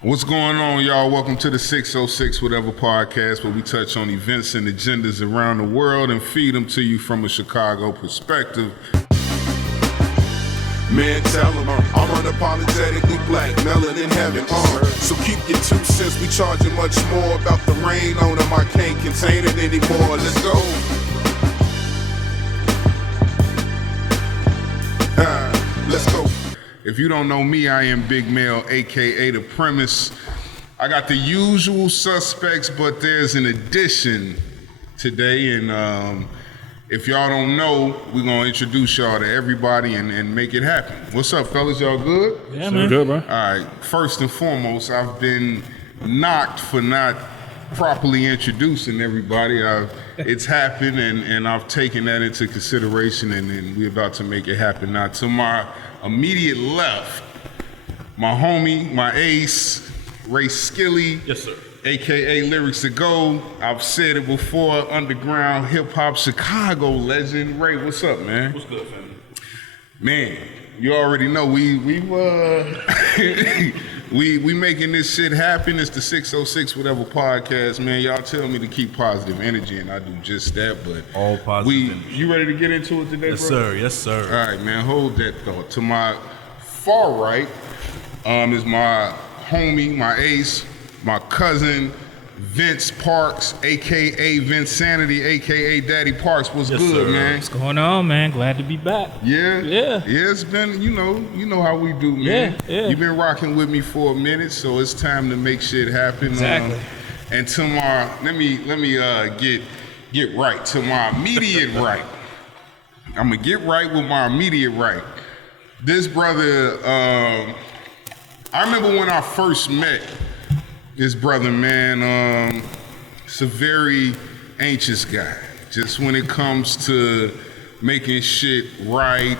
What's going on, y'all? Welcome to the 606 Whateva Podcast, where we touch on events and agendas around the world and feed them to you from a Chicago perspective. Man, tell them I'm unapologetically black, melanin heaven. So keep your 2 cents. We charging much more about the rain on them. I can't contain it anymore. Let's go. Let's go. If you don't know me, I am Big Mel, aka The Premise. I got the usual suspects, but there's an addition today, and if y'all don't know, we're gonna introduce y'all to everybody and make it happen. What's up, fellas? Y'all good? Yeah, man. Good, bro. All right. First and foremost, I've been knocked for not properly introducing everybody. It's happened, and I've taken that into consideration, and we're about to make it happen. Now, to my immediate left, my homie, my ace, Ray Skilly. Yes, sir. AKA Lyrics to Go. I've said it before, underground hip-hop Chicago legend. Ray, what's up, man? What's good, family? Man, you already know we making this shit happen. It's the 606 Whateva Podcast, man. Y'all tell me to keep positive energy, and I do just that. But All positive energy. You ready to get into it today, Yes, bro? sir. Yes, sir. All right, man. Hold that thought. To my far right is my homie, my ace, my cousin, Vince Parks, a.k.a. Vince Sanity, a.k.a. Daddy Parks. What's Yes, good, sir. man? What's going on, man? Glad to be back. Yeah? Yeah. Yeah, it's been, you know how we do, man. Yeah. You've been rocking with me for a minute, so it's time to make shit happen. Exactly. And to my, let me get right. To my immediate right, I'm going to get right with my immediate right. This brother, I remember when I first met this brother, man, it's a very anxious guy. Just when it comes to making shit right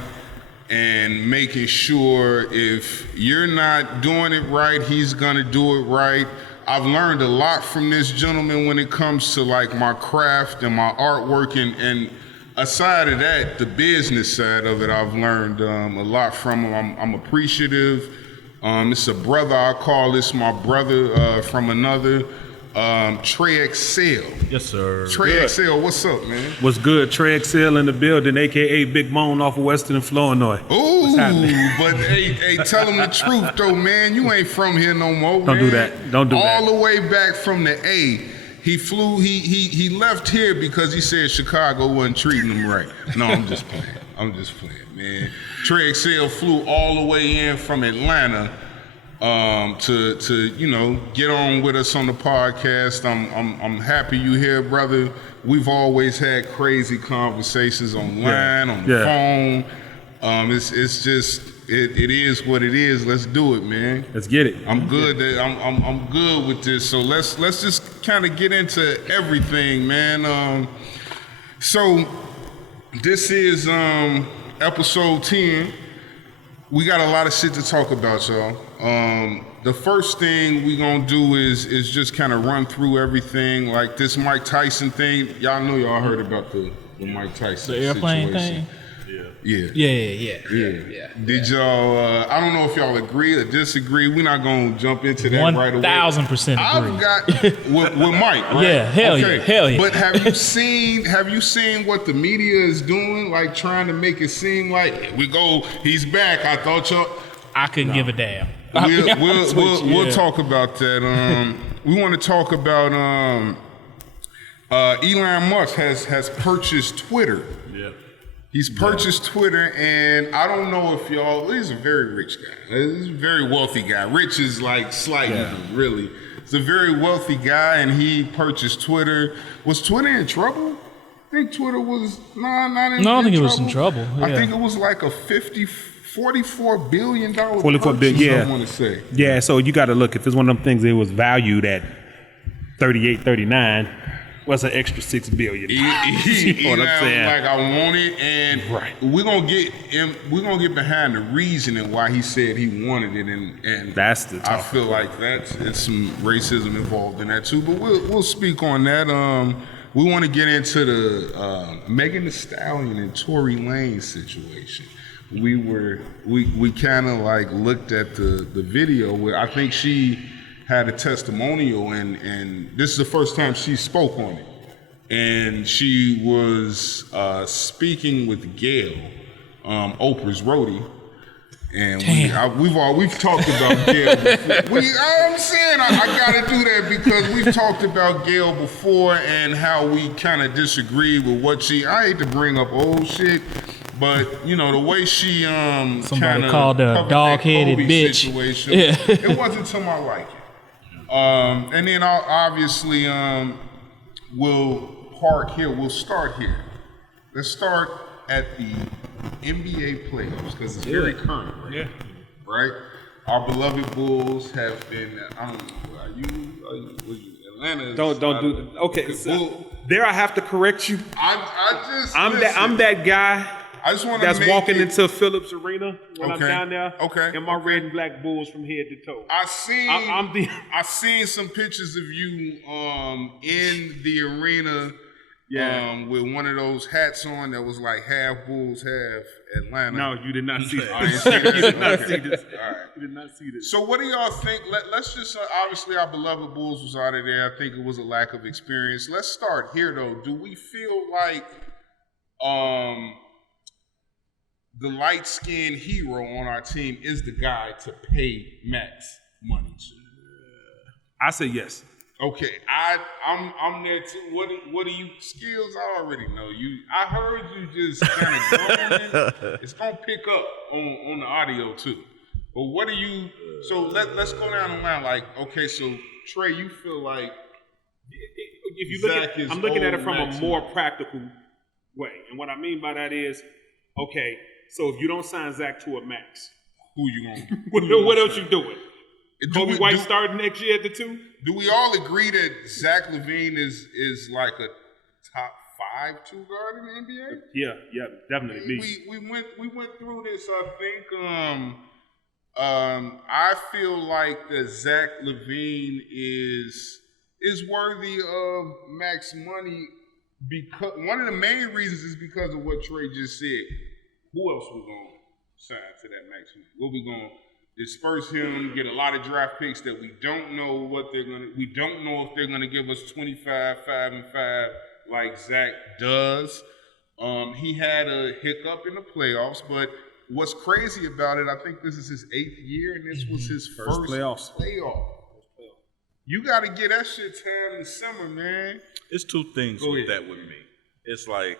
and making sure if you're not doing it right, he's gonna do it right. I've learned a lot from this gentleman when it comes to like my craft and my artwork, and aside of that, the business side of it, I've learned a lot from him. I'm appreciative. It's a brother, I call this my brother from another, Trey Excel. Yes, sir. Trey Excel, what's up, man? What's good? Trey Excel in the building, a.k.a. Big Bone off of Western and Flournoy. Ooh, happening? but hey, tell him the truth though, man. You ain't from here no more, Don't man. do that. Don't do that. All the way back from the A. He flew, he left here because he said Chicago wasn't treating him right. No, I'm just playing, man. Trey Excel flew all the way in from Atlanta to get on with us on the podcast. I'm happy you here, brother. We've always had crazy conversations online, on the phone. It's just it is what it is. Let's do it, man. Let's get it. I'm good. I'm good with this. So let's just kind of get into everything, man. So this is episode 10. We got a lot of shit to talk about, y'all. The first thing we gonna do is just kind of run through everything, like this Mike Tyson thing. Y'all know y'all heard about the Mike Tyson The airplane situation. thing? Yeah. Yeah. Did y'all? I don't know if y'all agree or disagree. We're not gonna jump into that right away. 1000% agree. I've got with Mike. Right? Yeah, hell yeah. But have you seen what the media is doing? Like trying to make it seem like here we go, he's back. I thought y'all. I couldn't give a damn. We'll talk about that. We want to talk about Elon Musk has purchased Twitter. Yeah. He's purchased Twitter, and I don't know if y'all, he's a very rich guy. He's a very wealthy guy. Rich is like slightly, really. He's a very wealthy guy, and he purchased Twitter. Was Twitter in trouble? I think Twitter was, not in trouble. No, I don't think it was in trouble. I Yeah. think it was like a $44 billion $44 billion, purchase, yeah. I want to say. Yeah, so you got to look. If it's one of them things that was valued at 38, 39, what's an extra $6 billion? You know what I'm saying? Like I want it, and we're gonna get behind the reasoning why he said he wanted it, and That's the I tough feel like it's some racism involved in that too. But we'll speak on that. We want to get into the Megan Thee Stallion and Tory Lanez situation. We kind of like looked at the video where I think she had a testimonial, and this is the first time she spoke on it. And she was speaking with Gail, Oprah's roadie. And we've talked about Gail before. I'm saying I gotta do that because we've talked about Gail before and how we kind of disagree with what I hate to bring up old shit, but you know the way she somebody called her a dog-headed bitch. Situation, it wasn't to my liking. And then obviously we'll park here. We'll start here. Let's start at the NBA playoffs because it's very current, right? Right. Our beloved Bulls have been. I don't know. Are you Atlanta? Don't do. Okay, so there I have to correct you. I'm that guy. I just want that's walking into Phillips Arena when I'm down there. Okay. And my red and black Bulls from head to toe. I seen some pictures of you in the arena. Yeah. With one of those hats on that was like half Bulls, half Atlanta. No, you did not see this. I didn't see this. You did not see this. All right. You did not see this. So what do y'all think? Let's just, obviously our beloved Bulls was out of there. I think it was a lack of experience. Let's start here though. Do we feel like the light-skinned hero on our team is the guy to pay Max money to? I say yes. Okay, I'm there too. What are you skills? I already know you. I heard you just kind of growing. It's gonna pick up on the audio too. But what are you? So let's go down the line. Like, okay, so Trey, you feel like if you look at, I'm looking at it from a more practical way, and what I mean by that is, okay, so if you don't sign Zach to a max, who you gonna? What else you doing? Kobe White starting next year at the 2? Do we all agree that Zach LaVine is like a top 5 2-guard in the NBA? Yeah, definitely. We went through this. I think I feel like that Zach LaVine is worthy of max money because one of the main reasons is because of what Trey just said. Who else we gonna sign to that max money? What we gonna disperse him, get a lot of draft picks that we don't know we don't know if they're gonna give us 25, 5 and 5 like Zach does. He had a hiccup in the playoffs, but what's crazy about it, I think this is his 8th year and this was his first playoff. You gotta get that shit time in the summer, man. It's two things with that with me. It's like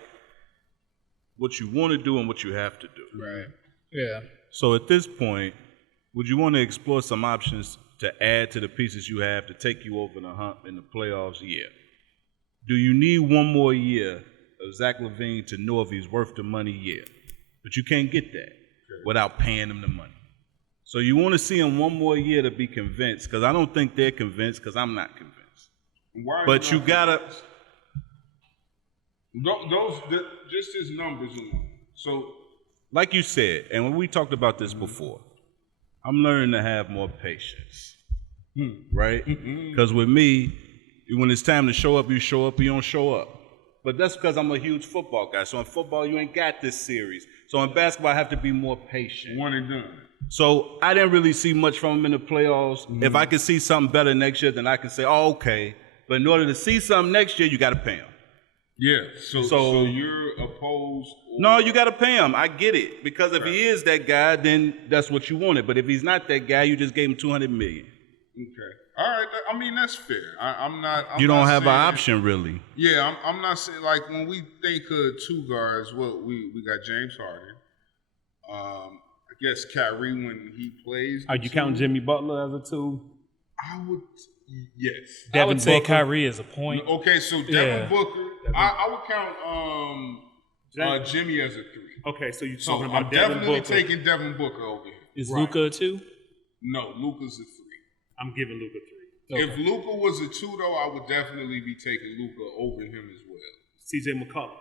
what you want to do and what you have to do. Right. Yeah. So at this point, would you want to explore some options to add to the pieces you have to take you over the hump in the playoffs? Yeah. Do you need one more year of Zach LaVine to know if he's worth the money? Yeah. But you can't get that without paying him the money. So you want to see him one more year to be convinced, because I don't think they're convinced, because I'm not convinced. Why but you gotta. Just his numbers alone. So, like you said, and when we talked about this before, I'm learning to have more patience, right? Because with me, when it's time to show up, you show up, you don't show up. But that's because I'm a huge football guy. So in football, you ain't got this series. So in basketball, I have to be more patient. One and done. So I didn't really see much from him in the playoffs. If I could see something better next year, then I can say, oh, okay. But in order to see something next year, you got to pay him. Yeah, so you're opposed? No, you got to pay him. I get it. Because if he is that guy, then that's what you wanted. But if he's not that guy, you just gave him $200 million. Okay. All right. I mean, that's fair. I'm not you don't have an option, really. Yeah, I'm not saying, like, when we think of 2 guards, we got James Harden. I guess Kyrie when he plays. Are you counting Jimmy Butler as a 2? I would, yes. I would say Kyrie is a point. Okay, so Devin Booker. I would count Jimmy as a 3. Okay, so you're talking about I'm Devin definitely Booker. taking Devin Booker over here. Is Luka a 2? No, Luka's a 3. I'm giving Luka 3. Okay. If Luka was a 2, though, I would definitely be taking Luka over him as well. CJ McCollum.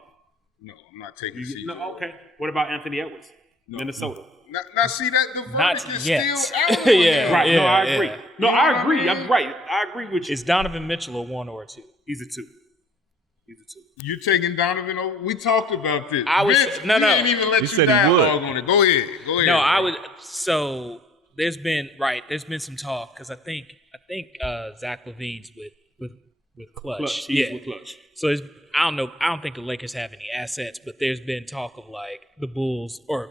No, I'm not taking CJ. No, okay. What about Anthony Edwards? No. Minnesota. Now, see that the verdict is yet. still out on Yeah. Right. No, I agree. Yeah. No, You know I agree. what I mean? I'm right. I agree with you. Is Donovan Mitchell a 1 or a 2? He's a 2. You taking Donovan over? We talked about this. I was Vince, no. He didn't even let He you said he dialogue on it. Go ahead. No, I would. So there's been some talk because I think think Zach LaVine's with Clutch. He's with Clutch. So I don't know. I don't think the Lakers have any assets, but there's been talk of like the Bulls, or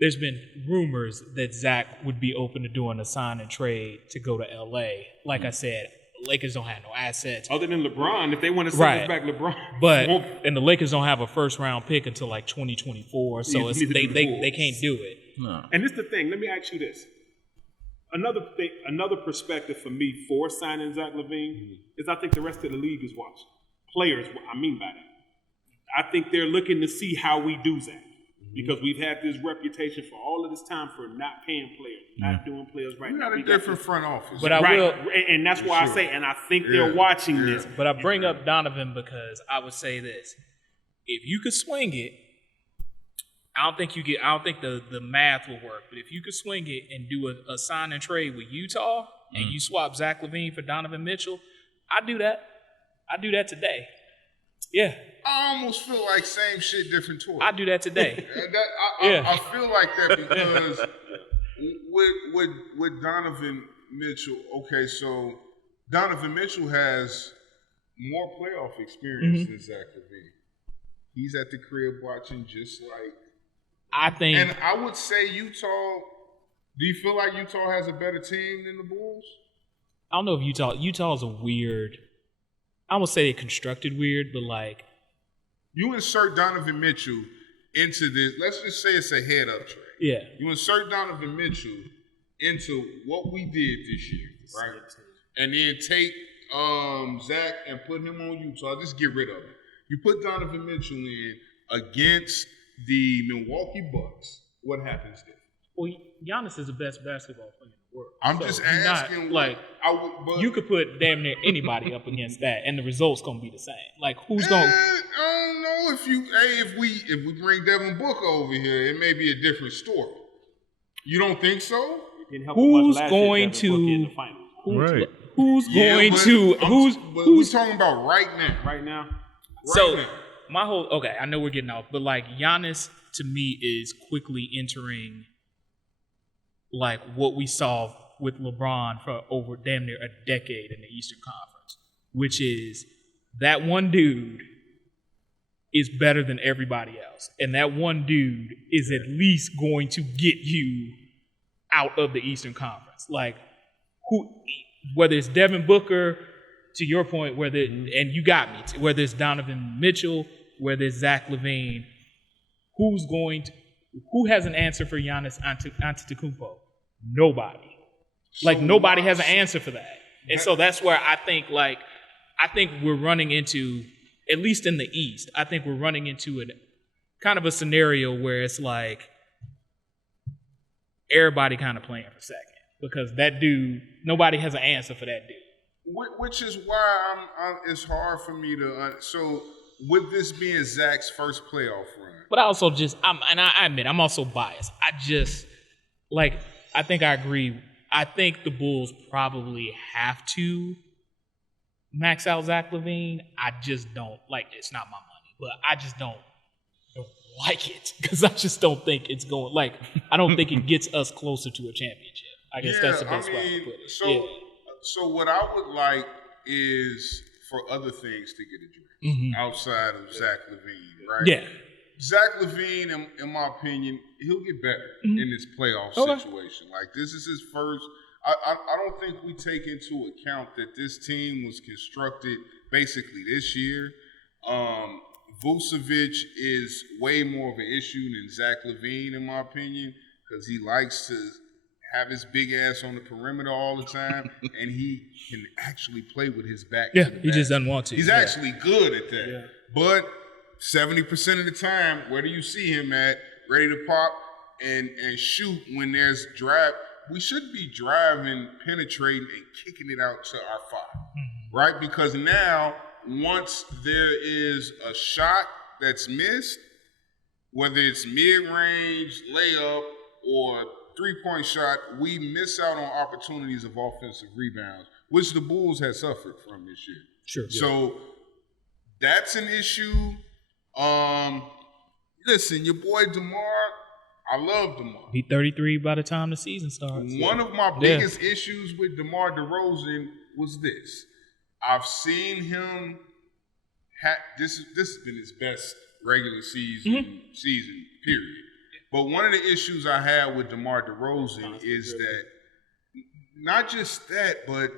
there's been rumors that Zach would be open to doing a sign and trade to go to LA. Like I said, Lakers don't have no assets. Other than LeBron, if they want to send us back LeBron. But and the Lakers don't have a first round pick until like 2024, so they can't do it. No. And this is the thing. Let me ask you this. Another perspective for me for signing Zach LaVine is I think the rest of the league is watching. Players, I mean by that. I think they're looking to see how we do Zach. Because we've had this reputation for all of this time for not paying players, not doing players right. We got a different front office. But I will, and that's why I say, and I think they're watching this. But I bring up Donovan because I would say this: if you could swing it, I don't think the math will work. But if you could swing it and do a sign and trade with Utah, and you swap Zach LaVine for Donovan Mitchell, I'd do that. I'd do that today. Yeah. I almost feel like same shit, different toy. I'd do that today. I feel like that because with Donovan Mitchell, okay, so Donovan Mitchell has more playoff experience than Zach LaVine. He's at the crib watching just like I think. And I would say Utah, do you feel like Utah has a better team than the Bulls? I don't know if Utah's a weird, I would say they constructed weird, but like. You insert Donovan Mitchell into this, let's just say it's a head-up trade. Yeah. You insert Donovan Mitchell into what we did this year, right? And then take Zach and put him on Utah. Just get rid of it. You put Donovan Mitchell in against the Milwaukee Bucks. What happens then? Well, Giannis is the best basketball player in the world. I'm just asking. You could put damn near anybody up against that, and the result's gonna be the same. Like, who's gonna? I don't know if we bring Devin Booker over here, it may be a different story. You don't think so? Who's going to? Who's going to? We're talking about right now. Right now. My whole I know we're getting off, but like Giannis to me is quickly entering like what we saw with LeBron for over damn near a decade in the Eastern Conference, which is that one dude is better than everybody else, and that one dude is at least going to get you out of the Eastern Conference. Like whether it's Devin Booker, to your point, and you got me, whether it's Donovan Mitchell, whether it's Zach LaVine, who has an answer for Giannis Antetokounmpo? Nobody. Nobody has an answer for that. And so that's where I think we're running into, at least in the East, I think we're running into kind of a scenario where it's like everybody kind of playing for second because that dude, nobody has an answer for that dude. Which is why it's hard for me to. So with this being Zach's first playoff run, but I also I admit I'm also biased. I think I agree. I think the Bulls probably have to max out Zach LaVine. I just don't it's not my money, but I just don't like it because I just don't think it's going. I don't think it gets us closer to a championship. I guess that's the best way to put it. So what I would like is for other things to get addressed outside of Zach LaVine, right? Yeah. Zach LaVine, in my opinion, he'll get better in this playoff situation. This is his first. I don't think we take into account that this team was constructed basically this year. Vucevic is way more of an issue than Zach LaVine, in my opinion, because he likes to have his big ass on the perimeter all the time, and he can actually play with his back. Yeah, he just doesn't want to. He's actually good at that. Yeah. But 70% of the time, where do you see him at? Ready to pop and shoot when there's drive. We should be driving, penetrating, and kicking it out to our five, right? Because now, once there is a shot that's missed, whether it's mid-range, layup, or three-point shot, we miss out on opportunities of offensive rebounds, which the Bulls have suffered from this year. Sure. So that's an issue. Listen, your boy DeMar, I love DeMar. Be 33 by the time the season starts. One of my biggest issues with DeMar DeRozan was this. I've seen him. This has been his best regular season period. But one of the issues I had with DeMar DeRozan is that not just that, but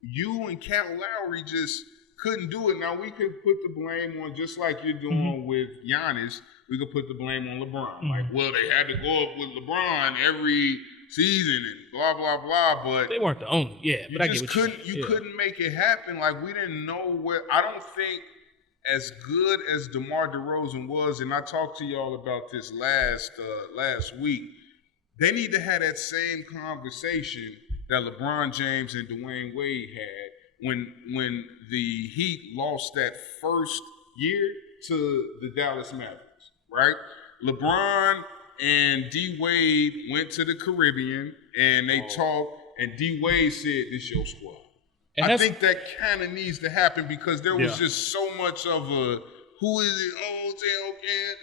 you and Cal Lowry just couldn't do it. Now, we could put the blame on, just like you're doing with Giannis, we could put the blame on LeBron. Like, well, they had to go up with LeBron every season and blah, blah, blah. But they weren't the only. Yeah, but I get what you couldn't make it happen. Like, we didn't know where. I don't think as good as DeMar DeRozan was, and I talked to y'all about this last week, they need to have that same conversation that LeBron James and Dwayne Wade had when the Heat lost that first year to the Dallas Mavericks, right? LeBron and D. Wade went to the Caribbean and they talked, and D. Wade said, "This your squad." I think that kind of needs to happen because there was just so much of a, who is it? Oh, okay,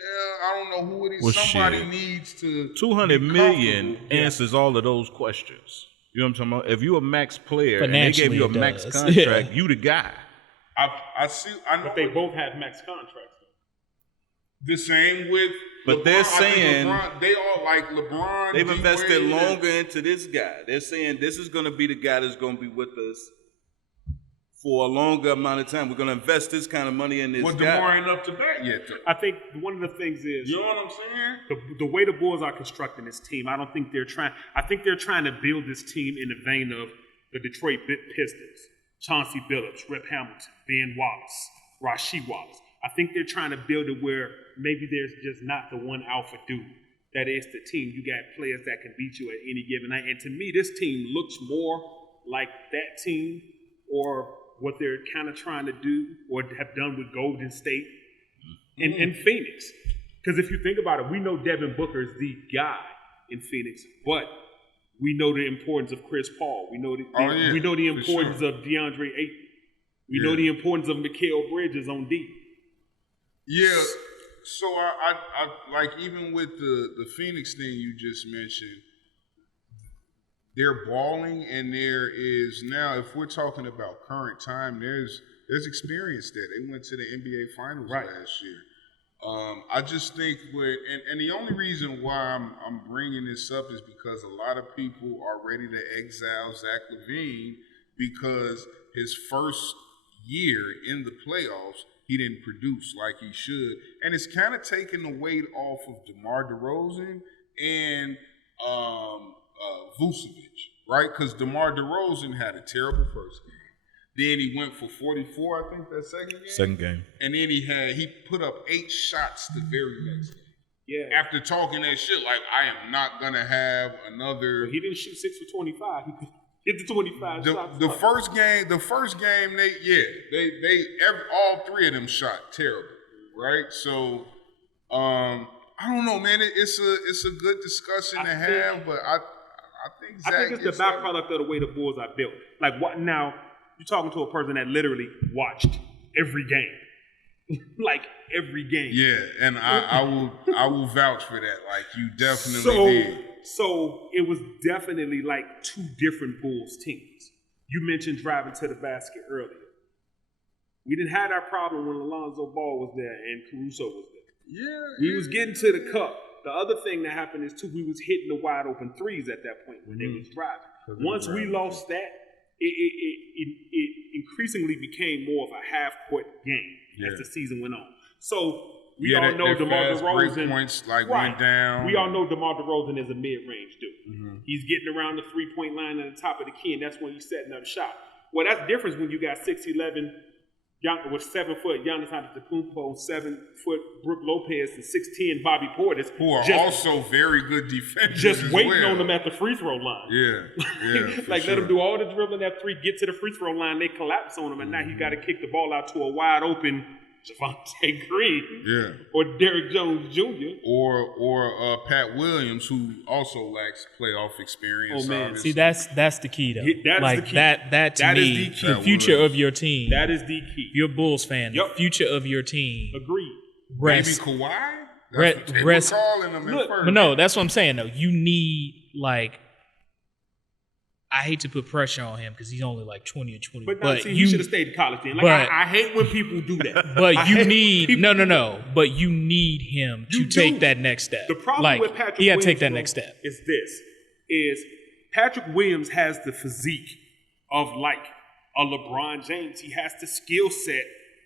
I don't know who it is. Well, somebody needs to. $200 million answers all of those questions. You know what I'm talking about? If you're a max player and they gave you a max contract, you the guy. I see. I know, but they both have max contracts. The same with. But LeBron. they're saying LeBron, they all like LeBron. They've invested longer into this guy. They're saying this is going to be the guy that's going to be with us for a longer amount of time. We're going to invest this kind of money in this guy. DeMar ain't up to that yet, though. I think one of the things is, you know what I'm saying? The way the Bulls are constructing this team, I don't think they're trying. I think they're trying to build this team in the vein of the Detroit Pistons, Chauncey Billups, Rip Hamilton, Ben Wallace, Rasheed Wallace. I think they're trying to build it where maybe there's just not the one alpha dude that is the team. You got players that can beat you at any given night. And to me, this team looks more like that team, or what they're kind of trying to do or have done with Golden State and Phoenix. Because if you think about it, we know Devin Booker is the guy in Phoenix, but we know the importance of Chris Paul. We know we know the importance of DeAndre Ayton. We know the importance of Mikal Bridges on D. Yeah. So I like, even with the Phoenix thing you just mentioned, they're balling, and there is now, if we're talking about current time, there's experience there. They went to the NBA Finals last year. I just think and the only reason why I'm bringing this up is because a lot of people are ready to exile Zach LaVine because his first year in the playoffs, he didn't produce like he should. And it's kind of taking the weight off of DeMar DeRozan and Vucevic, right? Because DeMar DeRozan had a terrible first game. Then he went for 44, I think, that second game. And then he put up 8 shots the very next game. Yeah. After talking that shit, like, I am not going to have another. But he didn't shoot 6 for 25. He hit the 25 shots. The first game, they all 3 of them shot terrible, right? So, I don't know, man. It's a good discussion to have, but I think it's the byproduct of the way the Bulls are built. Like, what now? You're talking to a person that literally watched every game, like every game. Yeah, and I will vouch for that. Like, you definitely did. So it was definitely like 2 different Bulls teams. You mentioned driving to the basket earlier. We didn't have that problem when Alonzo Ball was there and Caruso was there. Yeah, we was getting to the cup. The other thing that happened is, too, we was hitting the wide open threes at that point when they was driving. Once we lost that, it increasingly became more of a half-court game as the season went on. So we all know DeMar DeRozan. Points went down. We all know DeMar DeRozan is a mid-range dude. Mm-hmm. He's getting around the three-point line at the top of the key, and that's when he's setting up shot. Well, that's different when you got 6'11", with 7 foot Giannis Antetokounmpo, 7 foot Brook Lopez, and 6'10" Bobby Portis, who are also very good defenders. Just waiting on them at the free throw line. Yeah. Like, let them do all the dribbling at 3, get to the free throw line, they collapse on him, and now he got to kick the ball out to a wide open Javonte Green, or Derrick Jones Jr., or Pat Williams, who also lacks playoff experience. Oh man, obviously. See, that's the key though. That's the key. That to me, is the key. Future of your team. That is the key. If you're a Bulls fan, the future of your team. Agreed. Maybe Kawhi. They were calling him at first. But no, that's what I'm saying though. You need like, I hate to put pressure on him because he's only like 20 or 20. But he should have stayed in college then. Like I hate when people do that. But you need no. But you need him to take that next step. The problem with Patrick Williams, take that next step. Is Patrick Williams has the physique of like a LeBron James. He has the skill set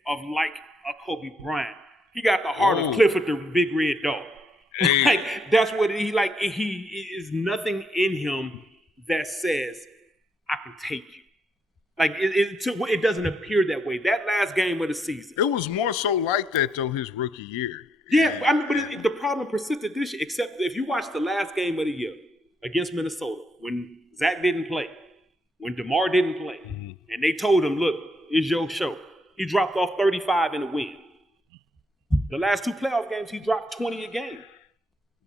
of like a Kobe Bryant. He got the heart of Clifford the Big Red Dog. Hey. Like that's what he is nothing in him that says I can take you. Like it doesn't appear that way. That last game of the season, it was more so like that though his rookie year. Yeah, I mean, but the problem persisted this year. Except if you watch the last game of the year against Minnesota, when Zach didn't play, when DeMar didn't play, and they told him, "Look, it's your show." He dropped off 35 in the win. The last 2 playoff games, he dropped 20 a game.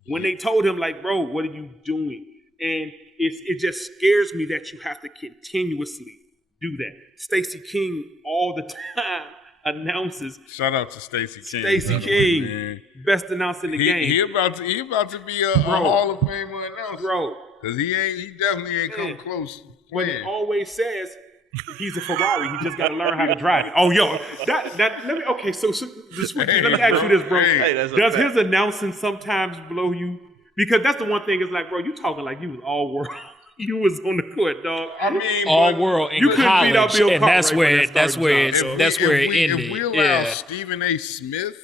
When they told him, like, bro, what are you doing? And it just scares me that you have to continuously do that. Stacey King all the time announces. Shout out to Stacey King. Stacey King, best announcer in the game. He about to be a Hall of Famer announcer, bro. Because he definitely ain't come close. But he always says he's a Ferrari. He just got to learn how to drive it. Oh, yo, that let me. Okay, so let me ask you this, bro. Does his announcing sometimes blow you? Because that's the one thing. Is like, bro, you talking like you was all world. You was on the court, dog. I mean, all world in college, and that's where it ended. If we allow Stephen A. Smith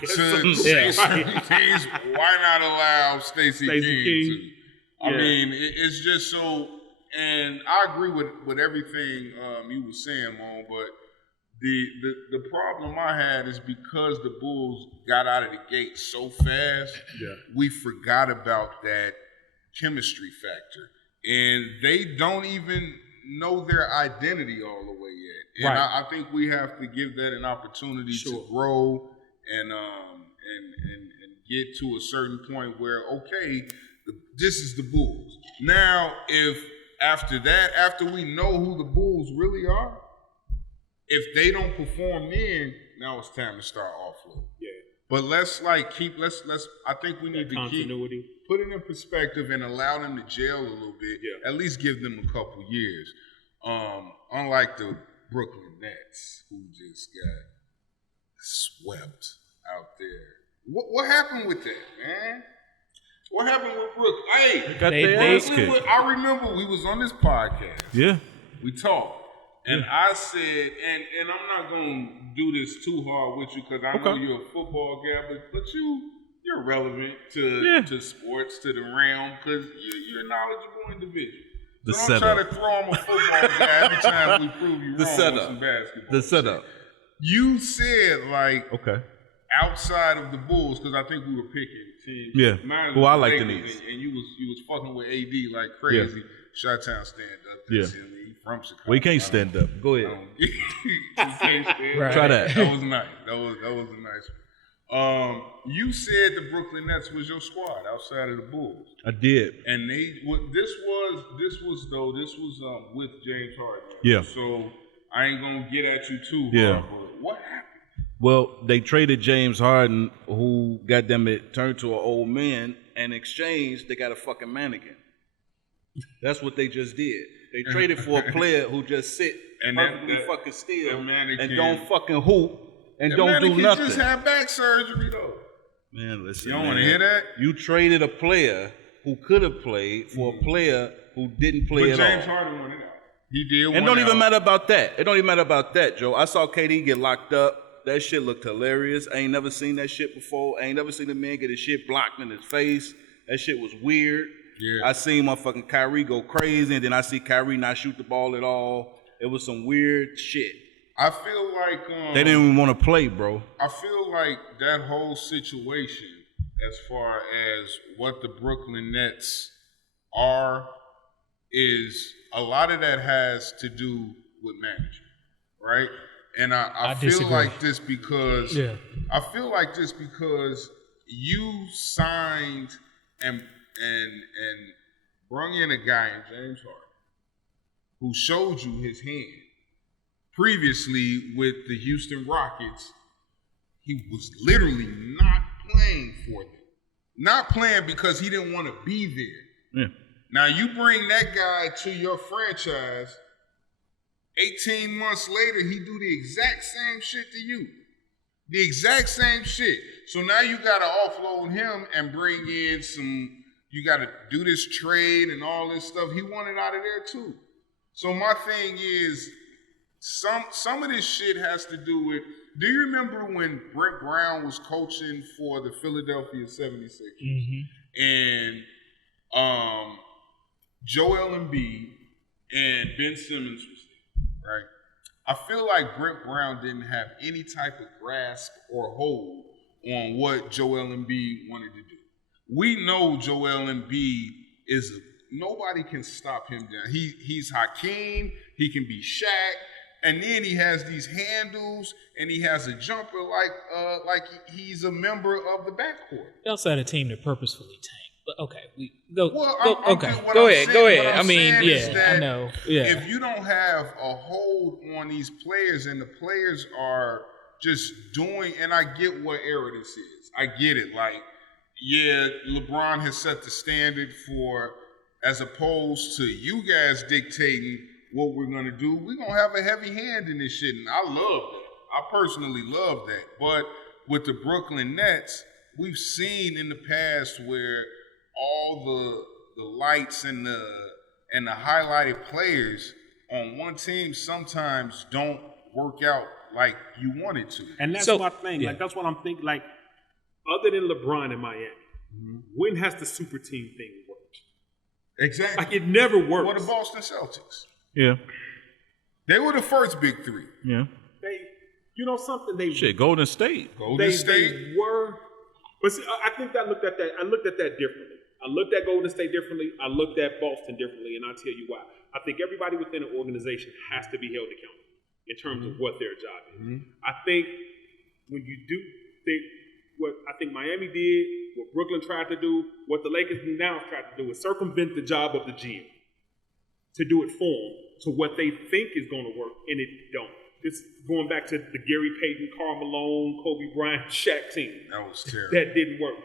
to say certain things, why not allow Stacey King to? I mean, it's just so. And I agree with everything you were saying, Mo, but the problem I had is because the Bulls got out of the gate so fast, we forgot about that chemistry factor. And they don't even know their identity all the way yet. And I think we have to give that an opportunity to grow and get to a certain point where, okay, this is the Bulls. Now, if after that, after we know who the Bulls really are, if they don't perform then, now it's time to start offload. Yeah. But let's I think we need to keep put it in perspective and allow them to gel a little bit. Yeah. At least give them a couple years. Unlike the Brooklyn Nets, who just got swept out there. What happened with that, man? What happened with Brooklyn? Hey, I remember we was on this podcast. Yeah. We talked. And I said, and I'm not going to do this too hard with you because I know you're a football guy, but you're relevant to sports, to the realm, because you're a knowledgeable individual. Don't try to throw him a football guy every time we prove you wrong with some basketball. The setup. You said, outside of the Bulls, because I think we were picking teams. Yeah. Well, I like the Knicks. And you was fucking with AD like crazy. Yeah. Chi-Town stand up. Yeah. From Chicago. Well, you can't stand up. Go ahead. You can't stand up. Try that. That was nice. That was a nice one. You said the Brooklyn Nets was your squad outside of the Bulls. I did. And this was with James Harden. Yeah. So I ain't gonna get at you too hard, but what happened? Well, they traded James Harden, who goddamn it turned to an old man, and in exchange they got a fucking mannequin. That's what they just did. They traded for a player who just sit perfectly fucking still and don't fucking hoop and don't do nothing. Just had back surgery though. Man, listen. You don't want to hear that? You traded a player who could have played for a player who didn't play at all. But James Harden wanted out. He did. And don't even matter about that. It don't even matter about that, Joe. I saw KD get locked up. That shit looked hilarious. I ain't never seen that shit before. I ain't never seen a man get his shit blocked in his face. That shit was weird. Yeah. I seen motherfucking Kyrie go crazy, and then I see Kyrie not shoot the ball at all. It was some weird shit. I feel like they didn't even want to play, bro. I feel like that whole situation, as far as what the Brooklyn Nets are, is a lot of that has to do with management, right? And I feel disagree. like this because I feel like this because you signed and brung in a guy in James Harden who showed you his hand. Previously with the Houston Rockets, he was literally not playing for them. Not playing because he didn't want to be there. Yeah. Now, you bring that guy to your franchise, 18 months later, he do the exact same shit to you. The exact same shit. So now you got to offload him and bring in you got to do this trade and all this stuff. He wanted out of there too. So my thing is, some of this shit has to do with, do you remember when Brett Brown was coaching for the Philadelphia 76ers? And Joel Embiid and Ben Simmons was there, right? I feel like Brett Brown didn't have any type of grasp or hold on what Joel Embiid wanted to do. We know Joel Embiid nobody can stop him down. He's Hakeem, he can be Shaq, and then he has these handles and he has a jumper like he's a member of the backcourt. They also had a team that purposefully tanked. But okay, go ahead. I mean, yeah, I know. Yeah. If you don't have a hold on these players and the players are just doing, and I get what era this is. I get it. Like, yeah, LeBron has set the standard for, as opposed to you guys dictating what we're going to do, we're going to have a heavy hand in this shit. And I love that. I personally love that. But with the Brooklyn Nets, we've seen in the past where all the lights and the highlighted players on one team sometimes don't work out like you want it to. And that's my thing. Yeah. Like, that's what I'm thinking. Like, other than LeBron in Miami, when has the super team thing worked? Exactly. Like, it never worked. What the Boston Celtics? Yeah. They were the first big three. Yeah. Golden Golden State. State. They were. But see, I think I looked at that differently. I looked at Golden State differently. I looked at Boston differently, and I'll tell you why. I think everybody within an organization has to be held accountable in terms of what their job is. I think when you do think what I think Miami did, what Brooklyn tried to do, what the Lakers now tried to do is circumvent the job of the GM to do it for them to what they think is going to work, and it don't. It's going back to the Gary Payton, Karl Malone, Kobe Bryant, Shaq team. That was terrible. That didn't work.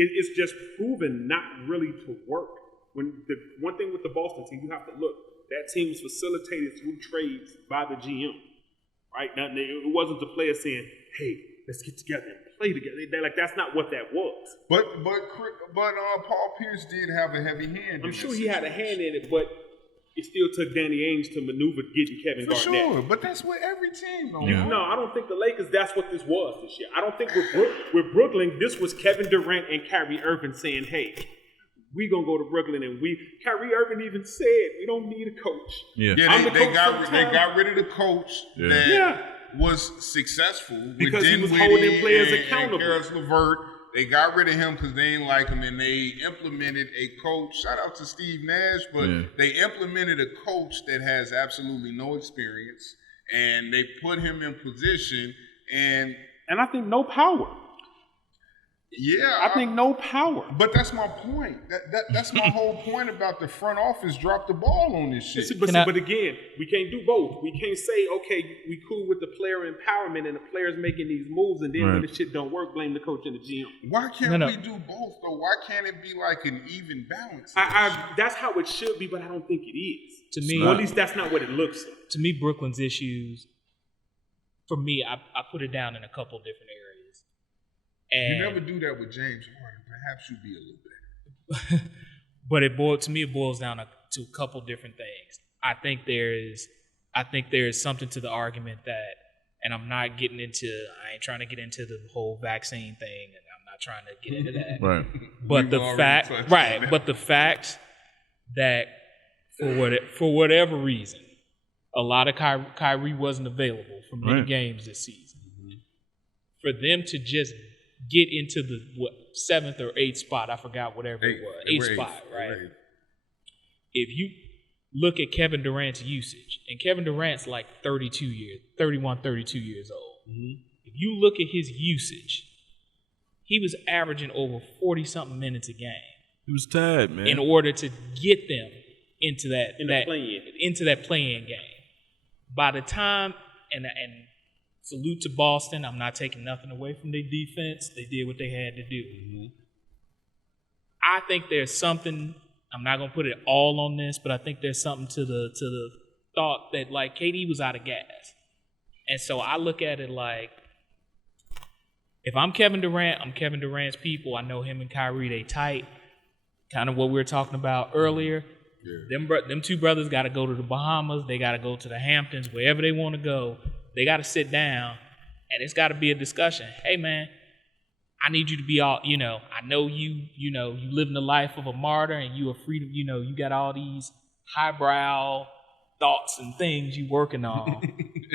It's just proven not really to work. When the one thing with the Boston team, you have to look. That team was facilitated through trades by the GM, right? Now, it wasn't the players saying, "Hey, let's get together and play together." That's not what that was. But Paul Pierce did have a heavy hand. I'm sure he had a hand in it, but it still took Danny Ainge to maneuver getting Kevin Garnett. For sure, but that's what every team knows. Yeah. No, I don't think the Lakers, that's what this was this year. I don't think with Brooklyn, this was Kevin Durant and Kyrie Irving saying, hey, we going to go to Brooklyn. And Kyrie Irving even said, we don't need a coach. Yeah, they got rid of the coach that was successful. Because he was Dinwiddie holding players accountable. And Karis LeVert. They got rid of him because they didn't like him, and they implemented a coach. Shout out to Steve Nash, but they implemented a coach that has absolutely no experience, and they put him in position. And I think no power. Yeah, I think no power. But that's my point. That's my whole point about the front office dropped the ball on this shit. But again, we can't do both. We can't say, okay, we cool with the player empowerment and the players making these moves, and then when the shit don't work, blame the coach and the GM. Why can't we do both, though? Why can't it be like an even balance? That's how it should be, but I don't think it is. To me, or at least that's not what it looks like. To me, Brooklyn's issues, for me, I put it down in a couple different areas. And you never do that with James Harden. Perhaps you'd be a little better. But to me, it boils down to a couple different things. I think there is something to the argument that, and I ain't trying to get into the whole vaccine thing, and I'm not trying to get into that. Right. But the fact that for whatever reason, a lot of Kyrie wasn't available for many games this season. For them to just get into the 7th or 8th spot, I forgot whatever it was, 8th spot, right? If you look at Kevin Durant's usage, and Kevin Durant's like 32 years old. If you look at his usage, he was averaging over 40-something minutes a game. He was tired, man. In order to get them into that play-in game. By the time, and salute to Boston. I'm not taking nothing away from their defense. They did what they had to do. Mm-hmm. I think there's something. I'm not gonna put it all on this, but I think there's something to the thought that like KD was out of gas, and so I look at it like, if I'm Kevin Durant, I'm Kevin Durant's people. I know him and Kyrie, they tight. Kind of what we were talking about earlier. Yeah. Them two brothers got to go to the Bahamas. They got to go to the Hamptons, wherever they want to go. They got to sit down, and it's got to be a discussion. Hey, man, I need you to be all, I know you living the life of a martyr, and you are free to, you got all these highbrow thoughts and things you working on.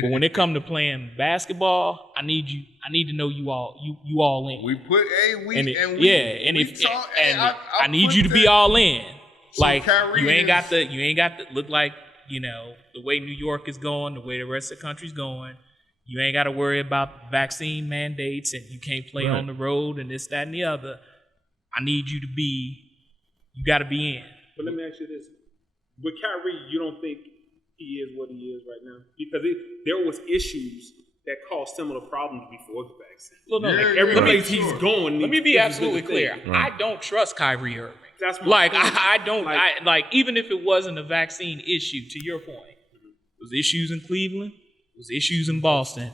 But when it come to playing basketball, I need to know you all in. We put I need you to be all in. So like Kyrie you ain't got to look like, the way New York is going, the way the rest of the country's going. You ain't got to worry about vaccine mandates and you can't play on the road and this, that, and the other. I need you got to be in. But let me ask you this. With Kyrie, you don't think he is what he is right now? Because there was issues that caused similar problems before the vaccine. Well, no, every place he's going. Let me be absolutely clear. Right. I don't trust Kyrie Irving. That's my point. I don't even if it wasn't a vaccine issue, to your point, it was issues in Cleveland, it was issues in Boston,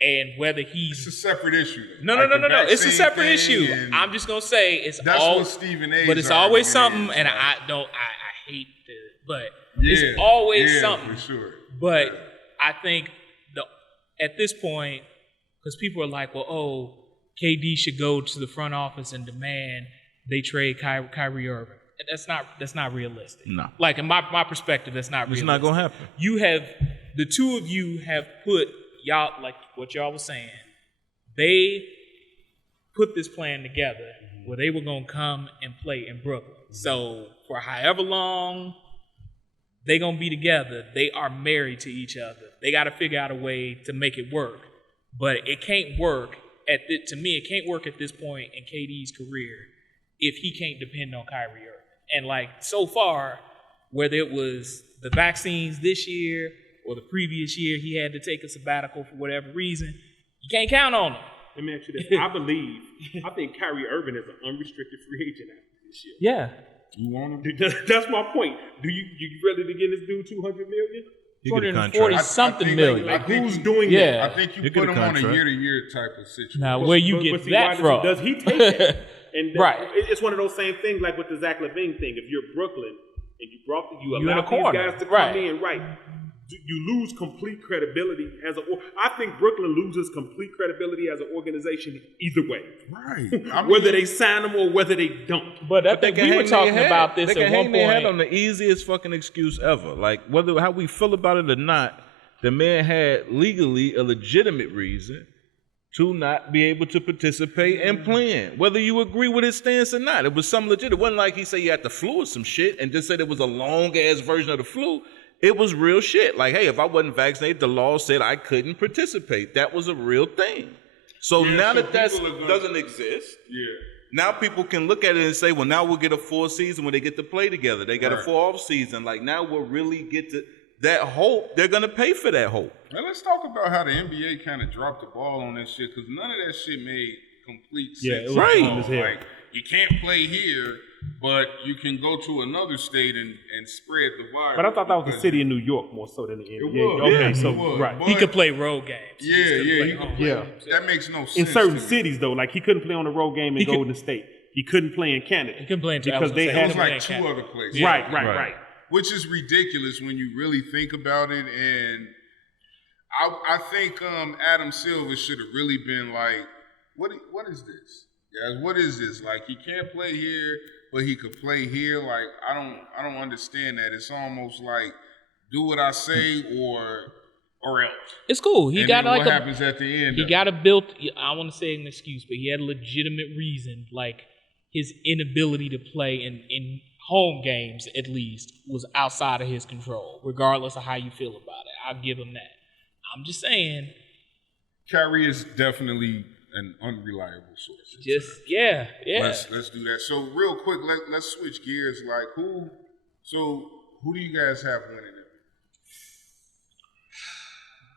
and whether it's a separate issue. No. It's a separate issue. I'm just gonna say that's what Stephen A. But it's always something, and I hate to, but it's always something. For sure. But I think at this point, because people are like, well, KD should go to the front office and demand they trade Kyrie Irving. That's not realistic. No. Like in my perspective, that's not realistic. It's not gonna happen. The two of you have put y'all, like what y'all was saying, they put this plan together where they were gonna come and play in Brooklyn. So for however long they gonna be together, they are married to each other. They gotta figure out a way to make it work. But it can't work to me, it can't work at this point in KD's career if he can't depend on Kyrie Irving. And like so far, whether it was the vaccines this year or the previous year, he had to take a sabbatical for whatever reason, you can't count on him. Let me ask you this. I think Kyrie Irving is an unrestricted free agent after this year. Yeah. You want him? That's my point. Do you ready to give this dude $200 million? 240 something million. Like who's doing that? I think you put him on a year-to-year type of situation. Now, where you get that from? Does he take that? And right. It's one of those same things like with the Zach LaVine thing. If you're Brooklyn and you allow these guys to come in, you lose complete credibility I think Brooklyn loses complete credibility as an organization either way. Right. Whether they sign them or whether they don't. But I think we were talking about this at one point. They can hang their head on the easiest fucking excuse ever. Like how we feel about it or not, the man had legally a legitimate reason to not be able to participate in playing. Whether you agree with his stance or not. It was something legit. It wasn't like he said he had the flu or some shit and just said it was a long-ass version of the flu. It was real shit. Like, hey, if I wasn't vaccinated, the law said I couldn't participate. That was a real thing. So now that doesn't exist, now people can look at it and say, well, now we'll get a full season when they get to play together. They got a full off season. Like, now we'll really get to that hope. They're going to pay for that hope. Now, let's talk about how the NBA kind of dropped the ball on that shit, because none of that shit made complete sense. Yeah, it was like, you can't play here, but you can go to another state and spread the virus. But I thought that was the city of New York more so than the NBA. It was. Okay, yeah, so it was. right. He could play road games. Yeah. That makes no sense. In certain cities though, like he couldn't play on a road game in Golden State. He couldn't play in Canada. He couldn't play in because they had it was like two other places. Right. Which is ridiculous when you really think about it. And I think Adam Silver should have really been like, what is this? Guys, what is this? Like, he can't play here, but he could play here. Like, I don't understand that. It's almost like, do what I say or else. It's cool. He got like what happens at the end? He got a built. I want to say an excuse, but he had a legitimate reason. Like his inability to play in home games, at least, was outside of his control. Regardless of how you feel about it, I'll give him that. I'm just saying, Kyrie is definitely an unreliable source. Yeah. Let's do that. So real quick, let's switch gears. Like who do you guys have winning it?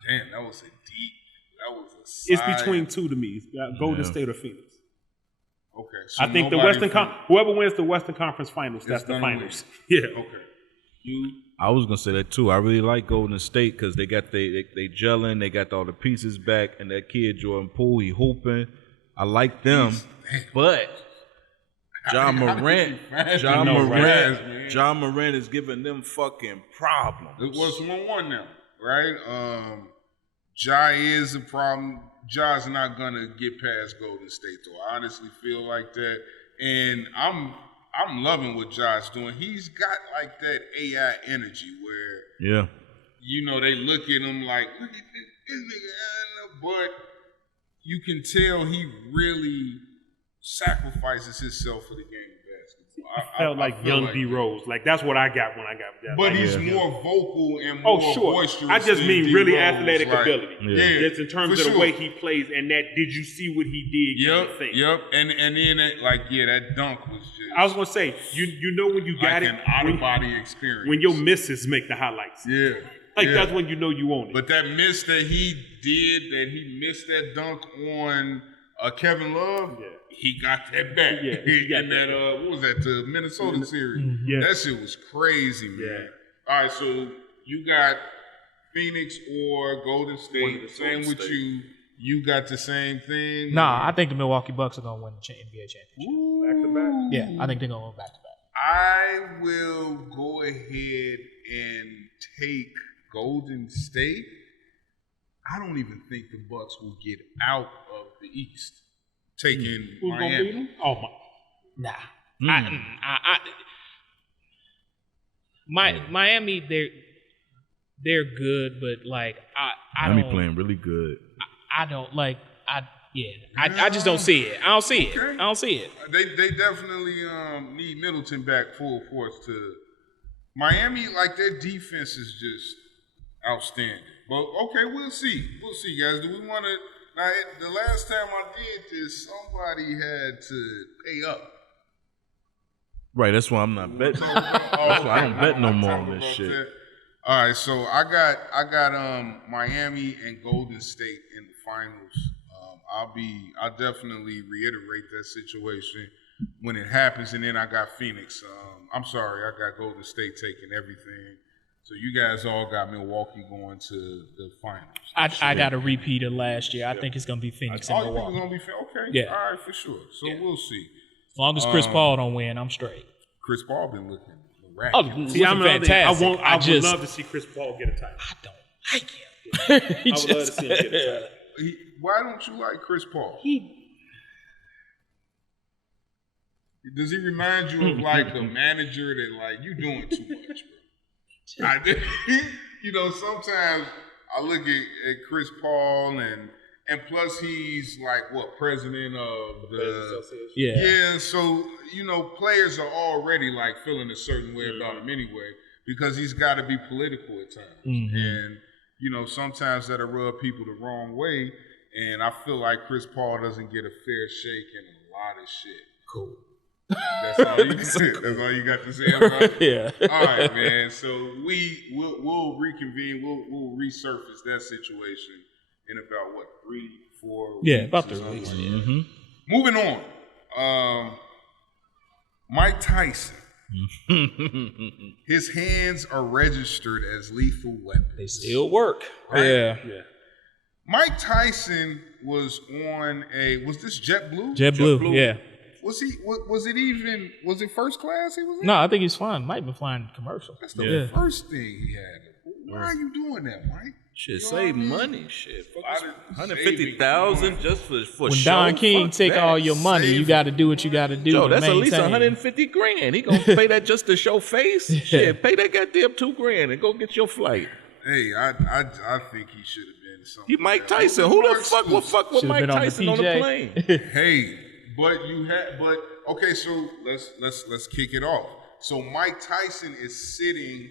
Damn, that was was a It's side. between two to me. It's Golden State or Phoenix. Okay, so I think the nobody Western whoever wins the Western Conference Finals, that's the gonna finals. Yeah. Okay. I was gonna say that too. I really like Golden State because they got they gelling, they got all the pieces back, and that kid Jordan Poole, he hooping. I like them, but John Morant is giving them fucking problems. It was 1-1 now, right? Ja is a problem. Ja's not gonna get past Golden State, though. I honestly feel like that, and I'm loving what Ja's doing. He's got like that AI energy where, they look at him like, look at this nigga, but you can tell he really sacrifices himself for the game of basketball. I felt like young D Rose. Like that's what I got when I got that. But he's more vocal and more boisterous. I just mean really D-Rose, athletic ability. Yeah, just in terms of the way he plays and that. Did you see what he did? Yep. And then that dunk was just. I was gonna say, you know when you got like an out of body experience when your misses make the highlights. Yeah. That's when you know you own it. But that miss that he did, that he missed that dunk on Kevin Love. Yeah. He got that back. Yeah, he got that. What was that? The Minnesota series. Mm-hmm. Yeah. That shit was crazy, man. Yeah. All right, so you got Phoenix or Golden State. Same with you. You got the same thing. Nah, I think the Milwaukee Bucks are gonna win the NBA championship. Ooh. Back to back. Yeah, I think they're gonna win back to back. I will go ahead and take Golden State. I don't even think the Bucks will get out of the East. Taking Who's Miami. gonna beat them? Oh my! Nah. Miami, they're good, but like I Miami don't playing really good. I don't like I just don't see it. I don't see it. Okay. I don't see it. They definitely need Middleton back full force to Miami. Like their defense is just outstanding. But okay, we'll see. We'll see, guys. Do we want to? Now, the last time I did this, somebody had to pay up. Right, that's why I'm not betting. That's why I don't bet no more on this shit. That. All right, so I got Miami and Golden State in the finals. I'll definitely reiterate that situation when it happens, and then I got Phoenix. I'm sorry, I got Golden State taking everything. So you guys all got Milwaukee going to the finals. I got a repeat of last year. I think it's gonna be Phoenix and Milwaukee. You think it's gonna be okay? Yeah. All right, for sure. So we'll see. As long as Chris Paul don't win, I'm straight. Chris Paul been looking Oh, miraculous. See, I'm fantastic. I would love to see Chris Paul get a title. I don't like him. I would love to see him get a title. Why don't you like Chris Paul? Does he remind you of like a manager that like you doing too much, bro? Sometimes I look at Chris Paul and plus he's like president of the Yeah. So players are already like feeling a certain way about him anyway because he's got to be political at times, and sometimes that'll rub people the wrong way. And I feel like Chris Paul doesn't get a fair shake in a lot of shit. Cool. That's all you That's all you got to say about it? Yeah. All right, man. So we'll reconvene. We'll resurface that situation in about 3-4 weeks. Yeah, about 3 weeks. Mm-hmm. Moving on. Mike Tyson. His hands are registered as lethal weapons. They still work. Right? Yeah. Mike Tyson was on was this JetBlue? JetBlue, yeah. Was it first class he was in? No, I think he's flying. Might be flying commercial. That's the first thing he had. Why are you doing that, Mike? Shit, save money. Shit, $150,000 just for when show. Don King take all your money, you got to do what you got to do. Yo, to that's at least maintain. $150,000. He gonna pay that just to show face. Shit, pay that goddamn $2,000 and go get your flight. Hey, I think he should have been something. He Mike Tyson. Who the fuck will fuck with Should've Mike been on the Tyson on the PJ. plane? Hey, okay, so let's kick it off. So Mike Tyson is sitting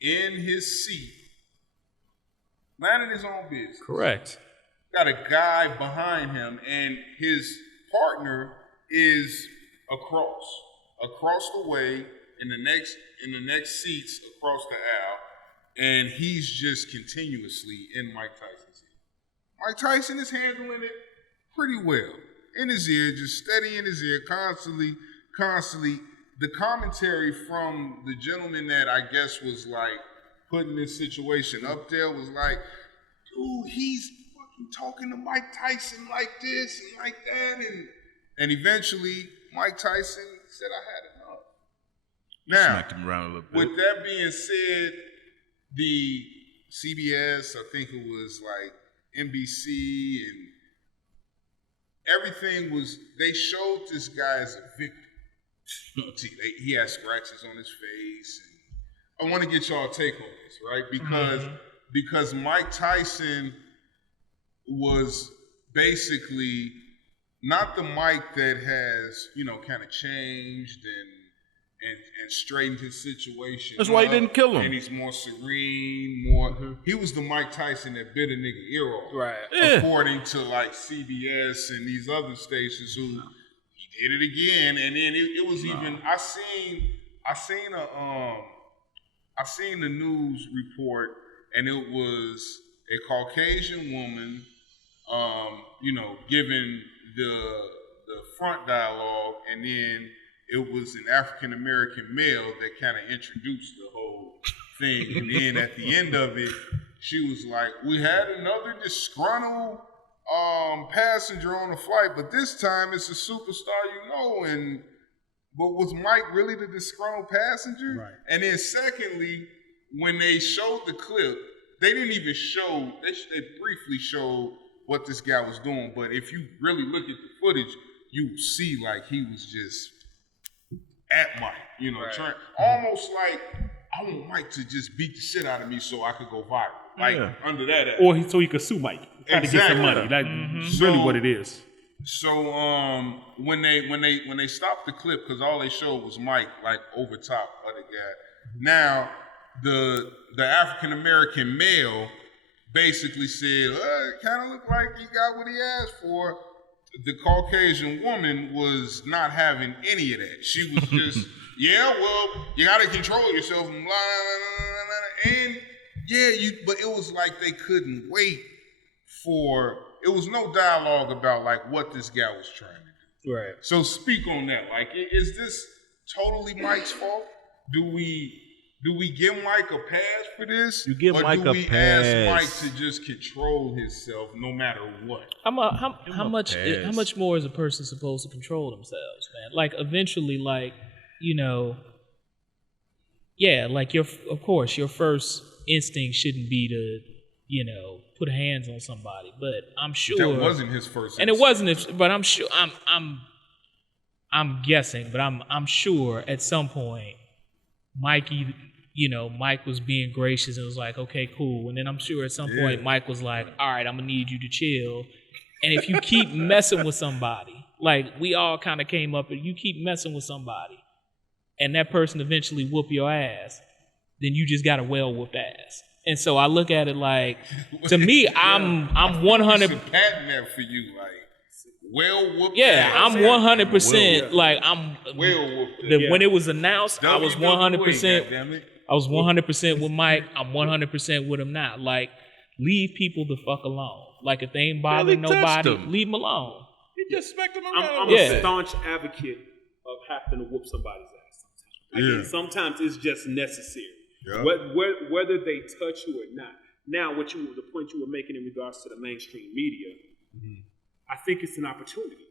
in his seat, minding his own business. Correct. Got a guy behind him, and his partner is across the way in the next seats across the aisle, and he's just continuously in Mike Tyson's seat. Mike Tyson is handling it pretty well. In his ear, just steady in his ear, constantly. The commentary from the gentleman that I guess was like putting this situation up there was like, dude, he's fucking talking to Mike Tyson like this and like that. And eventually, Mike Tyson said, I had enough. Now, Smacked him around a little bit. with that being said, the CBS, I think it was like NBC and everything was, they showed this guy as a victim. He had scratches on his face. And I want to get y'all take on this, right? Because Mike Tyson was basically not the Mike that has, kind of changed and straightened his situation. That's why he didn't kill him. And he's more serene, He was the Mike Tyson that bit a nigga ear off. Right. According to like CBS and these other stations who he did it again. And then it was even, I seen a news report, and it was a Caucasian woman, giving the front dialogue, and then it was an African American male that kind of introduced the whole thing. And then at the end of it, she was like, we had another disgruntled passenger on the flight, but this time it's a superstar, but was Mike really the disgruntled passenger? Right. And then secondly, when they showed the clip, they didn't even show, they briefly showed what this guy was doing, but if you really look at the footage, you see like he was just at Mike, trying, almost like, I want Mike to just beat the shit out of me so I could go viral. Like, under that. Or so he could sue Mike. Try to get some money. That's really what it is. So when they stopped the clip, because all they showed was Mike like over top of the guy. Now the African American male basically said, it kind of looked like he got what he asked for. The Caucasian woman was not having any of that. She was just, you got to control yourself, and blah, blah, blah, blah, and but it was like they couldn't wait for. It was no dialogue about like what this guy was trying to do. Right. So speak on that. Like, is this totally Mike's fault? Do we give Mike a pass for this? You give Mike a pass. Or do we ask Mike to just control himself no matter what? How much more is a person supposed to control themselves, man? Like eventually, like, like of course your first instinct shouldn't be to, put hands on somebody, but I'm sure that wasn't his first instinct. And it wasn't, but I'm sure I'm guessing, but I'm sure at some point Mike was being gracious and was like, okay, cool. And then I'm sure at some point Mike was like, all right, I'm gonna need you to chill. And if you keep messing with somebody, like we all kind of came up and you keep messing with somebody and that person eventually whoop your ass, then you just got a well-whooped ass. And so I look at it like, to me, I'm 100. Patent that for you, like well-whooped. Yeah, ass. I'm 100%. Like I'm well-whooped. When it was announced, I was 100%. Damn it. I was 100% with Mike. I'm 100% with him now. Like, leave people the fuck alone. Like, if they ain't bothering nobody, leave them alone. He just smacked him around. I'm a staunch advocate of having to whoop somebody's ass sometimes. Sometimes it's just necessary. Yeah. Whether they touch you or not. Now, the point you were making in regards to the mainstream media, I think it's an opportunity.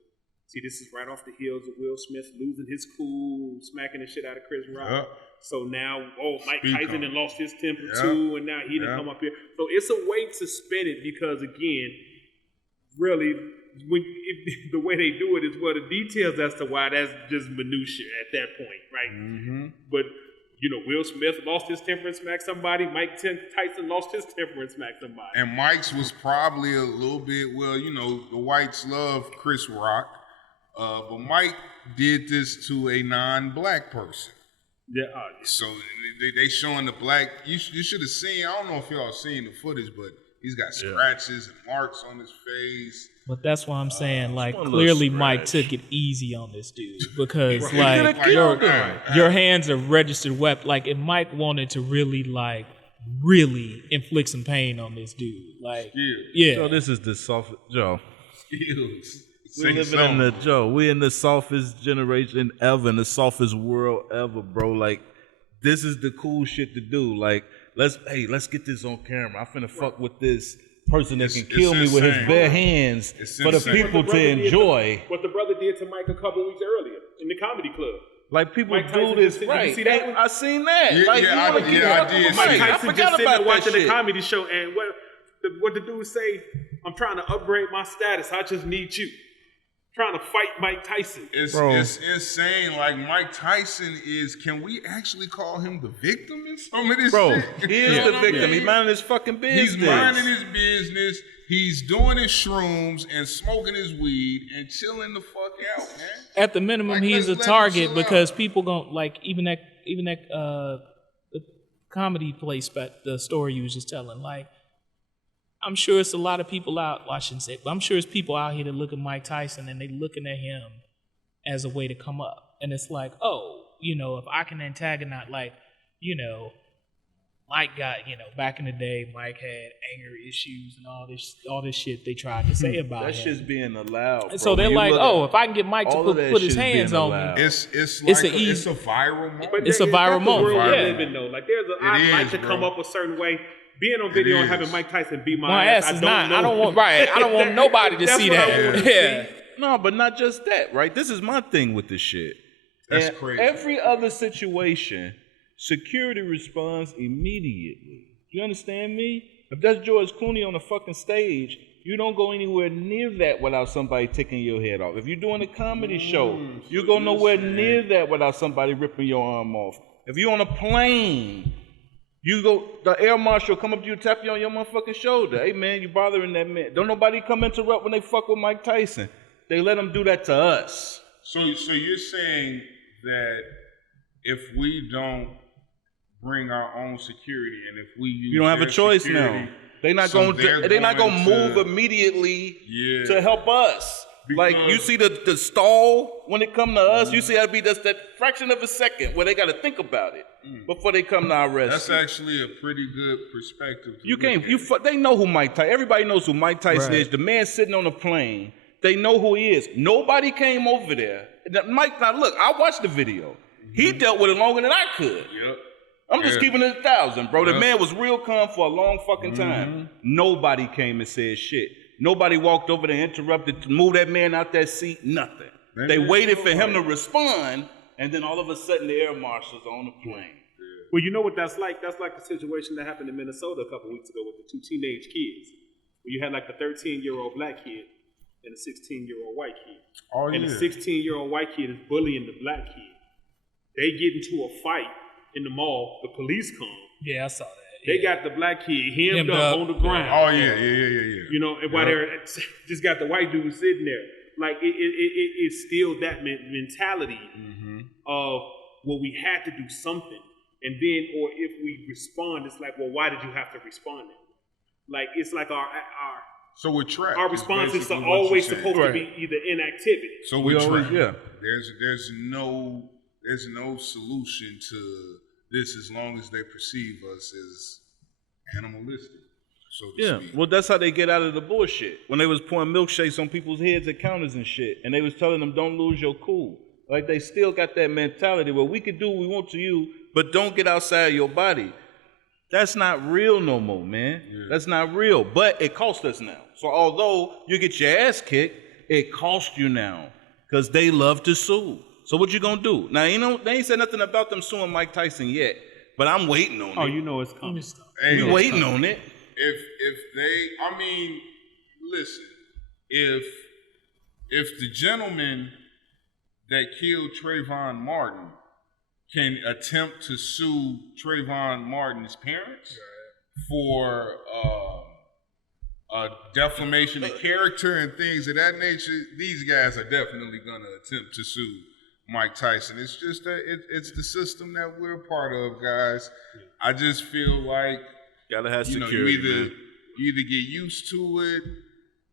See, this is right off the heels of Will Smith losing his cool, smacking the shit out of Chris Rock. Yeah. So now, Mike Tyson done lost his temper too, and now he done come up here. So it's a way to spin it because, again, really, the way they do it is the details as to why that's just minutia at that point, right? Mm-hmm. But Will Smith lost his temper and smacked somebody. Mike Tyson lost his temper and smacked somebody. And Mike's was probably a little bit, the whites love Chris Rock, but Mike did this to a non-black person. Yeah. So they showing the black. You should have seen. I don't know if y'all seen the footage, but he's got scratches and marks on his face. But that's why I'm saying, like, clearly Mike took it easy on this dude because, like, your hands are registered weapon. Like, if Mike wanted to really, like, really inflict some pain on this dude. Like, Skills. yeah. Joe, this is the softest, Joe. Skills. We living in the Joe. We in the softest generation ever, in the softest world ever, bro. Like, this is the cool shit to do. Like, let's get this on camera. I'm finna fuck with this person that can kill me with his bare hands for the people to enjoy. What the brother did to Mike a couple weeks earlier in the comedy club. Like, people Mike do Tyson this did right. you see that one? I seen that. Yeah, like, yeah, you wanna keep I up did with see Mike. that. Mike I Tyson forgot just sitting about there watching that the shit. comedy show, and what the dude say? I'm trying to upgrade my status. I just need you. Trying to fight Mike Tyson. It's insane. Like, Mike Tyson is, can we actually call him the victim in some of this Bro, shit? he is the victim. He's minding his fucking business. He's minding his business. He's doing his shrooms and smoking his weed and chilling the fuck out, man. At the minimum, Like, he's a let's let him target chill because out. people gon' like even that the comedy place, but the story you was just telling. Like, I'm sure it's a lot of people out. Well, I shouldn't say, but I'm sure it's people out here that look at Mike Tyson and they looking at him as a way to come up. And it's like, oh, if I can antagonize, like, Mike got, back in the day, Mike had anger issues and all this shit they tried to say about That him. shit's being allowed. And so they're like, oh, if I can get Mike to all of that put his shit's hands being on allowed. me. It's It's like a easy- it's a viral moment. It's a viral That's the moment, world we yeah. live in, though. Like, I is, like to bro. come up a certain way. Being on video and is. having Mike Tyson beat my My ass is not. I don't want. Right. I don't want nobody to That's see what I that. wanna Yeah. No, but not just that, right? This is my thing with this shit. That's And crazy. Every other situation, security responds immediately. You understand me? If that's George Clooney on the fucking stage, you don't go anywhere near that without somebody taking your head off. If you're doing a comedy show, you go nowhere near that without somebody ripping your arm off. If you're on a plane, the air marshal come up to you, tap you on your motherfucking shoulder. Hey man, you bothering that man. Don't nobody come interrupt when they fuck with Mike Tyson. They let him do that to us. So you're saying that if we don't bring our own security and if we use You don't have a their choice security, now. They're not so gonna move immediately Yeah. to help us. Like, you see the stall when it come to us, you see that'd be just that fraction of a second where they got to think about it before they come to our rescue. That's actually a pretty good perspective. You can't. They know who Mike Tyson. Everybody knows who Mike Tyson is. The man sitting on a plane. They know who he is. Nobody came over there. Mike. Now look, I watched the video. He dealt with it longer than I could. Yep. I'm just keeping it 1,000, bro. The Yep. man was real calm for a long fucking time. Nobody came and said shit. Nobody walked over there, interrupted, to move that man out that seat. Nothing. Man, They that's waited so for him right. to respond, and then all of a sudden the air marshals are on the plane. Well, you know what that's like? That's like the situation that happened in Minnesota a couple weeks ago with the two teenage kids. Where you had like the 13-year-old black kid and a 16-year-old white kid. Oh, And yeah. the 16-year-old white kid is bullying the black kid. They get into a fight in the mall. The police come. Yeah, I saw that. They got the black kid hemmed Hemmed up up. on the ground. Oh yeah. You know, and while they're just got the white dude sitting there. Like, it's still that mentality of, well, we had to do something. And then, or if we respond, it's like, well, why did you have to respond then? Like, it's like So we're trapped. our is responses basically are what you're always saying. supposed to be either inactivity. So we're always- trapped. yeah. There's no solution to this as long as they perceive us as animalistic, so to Yeah, speak. well, that's how they get out of the bullshit. When they was pouring milkshakes on people's heads at counters and shit, and they was telling them, don't lose your cool. Like, they still got that mentality where we can do what we want to you, but don't get outside your body. That's not real no more, man. Yeah. That's not real, but it costs us now. So although you get your ass kicked, it costs you now because they love to sue. So what you gonna do? Now, they ain't said nothing about them suing Mike Tyson yet, but I'm waiting on it. Oh, you know it's coming. Hey, We waiting on it. if they, I mean, listen, if the gentleman that killed Trayvon Martin can attempt to sue Trayvon Martin's parents for defamation of character and things of that nature, these guys are definitely going to attempt to sue Mike Tyson. It's just that it's the system that we're a part of, guys. I just feel like Gotta have you security. either get used to it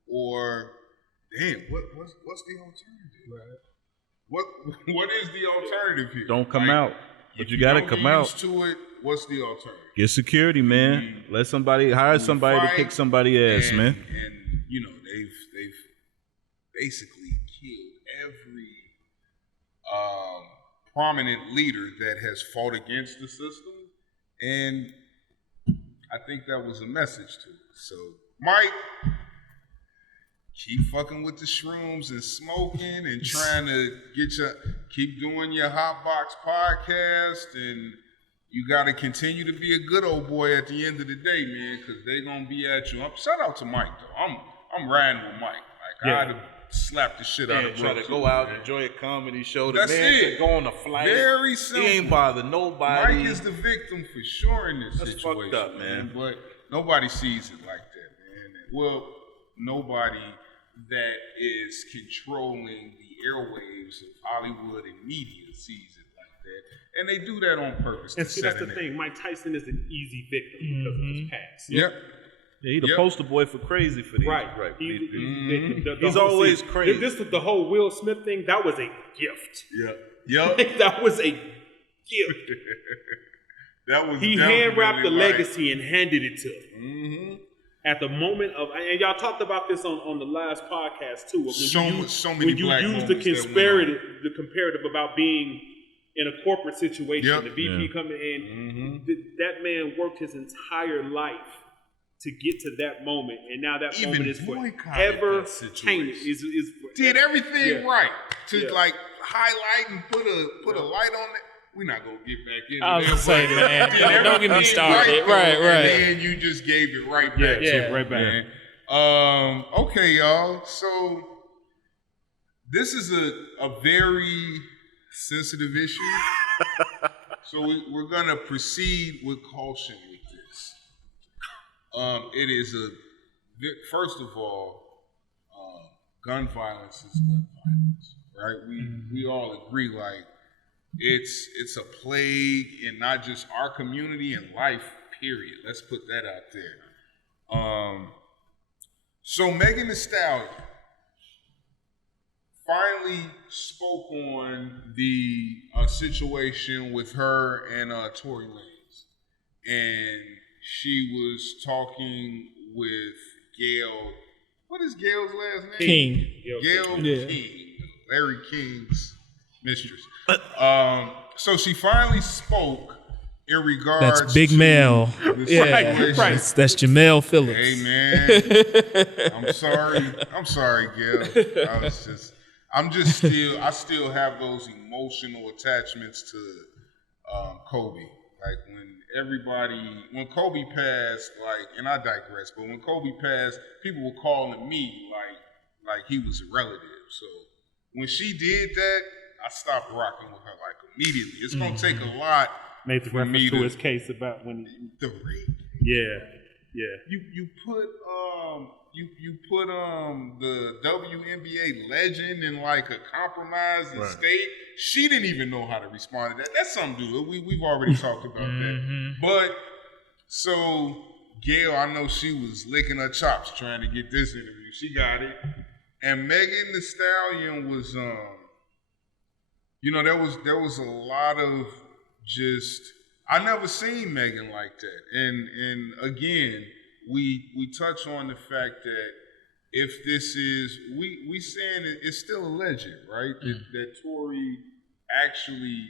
or damn, what's the alternative? Right. What is the alternative here? Don't come Like, out. But if you gotta don't come get out. used to it, what's the alternative? Get security, man. Let somebody hire somebody to Fight, kick somebody ass, and, man. And you know they've basically killed every prominent leader that has fought against the system, and I think that was a message to it. So, Mike, keep fucking with the shrooms and smoking and trying to keep doing your Hot Box podcast, and you got to continue to be a good old boy at the end of the day, man, because they gonna be at you. Shout out to Mike though. I'm riding with Mike. Like I'd have slapped the shit out of Try Brooke to go out and enjoy a comedy show. The That's man it. could go on a flight. Very simple. He ain't bother nobody. Mike is the victim for sure in this That's situation, fucked up, man. But nobody sees it like that, man. Well, nobody that is controlling the airwaves of Hollywood and media sees it like that, and they do that on purpose. And to see, set that's the an thing. Mike Tyson is an easy victim because of his past. Yep. Yeah, he the Yep. poster boy for crazy for these. Right. These He's people. the He's whole always season. crazy. This is the whole Will Smith thing. That was a gift. Yep. That was a gift. That was He definitely hand wrapped the like- legacy and handed it to him. Mm-hmm. At the moment of, and y'all talked about this on the last podcast too. When So you many when you black use the moments that went on. comparative about being in a corporate situation, Yep. the VP coming in, that man worked his entire life to get to that moment, and now that Even moment is boycotted forever that situation. tainted. Is Did everything Yeah. right to Yeah. like highlight and put a light on it. We're not gonna get back into I was that, gonna say, but man, did don't get me everything started. though, Right. And then you just gave it right back. Yeah. right back. Man. Okay, y'all. So this is a very sensitive issue. So we're gonna proceed with caution with this. It is first of all, gun violence is gun violence, right? We all agree, like it's a plague in not just our community and life. Period. Let's put that out there. So Megan Thee Stallion finally spoke on the situation with her and Tory Lanez, and she was talking with Gail. What is Gail's last name? King. Gail Yeah. King, Larry King's mistress. So she finally spoke in regards. That's Big to Mel. the Yeah, situation. that's Jamel Phillips. Hey man, I'm sorry, Gail. I still have those emotional attachments to Kobe. Like when Kobe passed, like, and I digress, but when Kobe passed, people were calling me like he was a relative. So when she did that, I stopped rocking with her like immediately. It's gonna take a lot. Made the for me reference to his case about when the rape. yeah. You put the WNBA legend in like a compromising state. She didn't even know how to respond to that. That's something to it. We've already talked about that. But so Gail, I know she was licking her chops trying to get this interview. She got it. And Megan Thee Stallion was there was a lot of just, I never seen Megan like that. And again, we touch on the fact that if this is, we saying it's still alleged, right? That Tory actually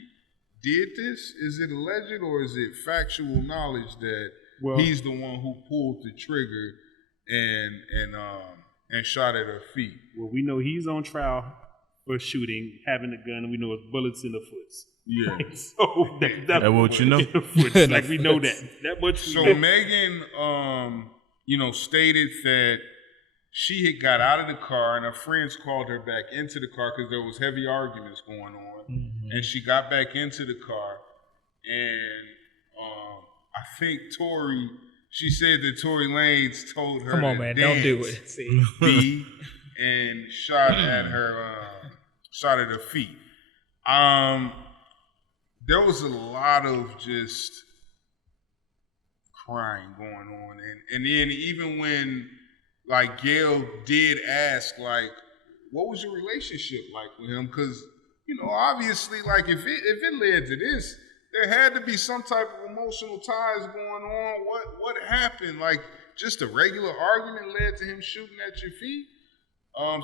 did this? Is it alleged or is it factual knowledge that he's the one who pulled the trigger and shot at her feet? Well, we know he's on trial for shooting, having a gun, and we know it's bullets in the foot. Yeah. So that's what you know. Like we know that. That much. So Megan, stated that she had got out of the car and her friends called her back into the car because there was heavy arguments going on, and she got back into the car, and I think she said that Tory Lanez told her, Come on, to man, dance, don't do it. See? and shot at her feet. There was a lot of just crying going on, and then even when like Gail did ask, like, what was your relationship like with him? Because obviously, like if it led to this, there had to be some type of emotional ties going on. What happened? Like, just a regular argument led to him shooting at your feet?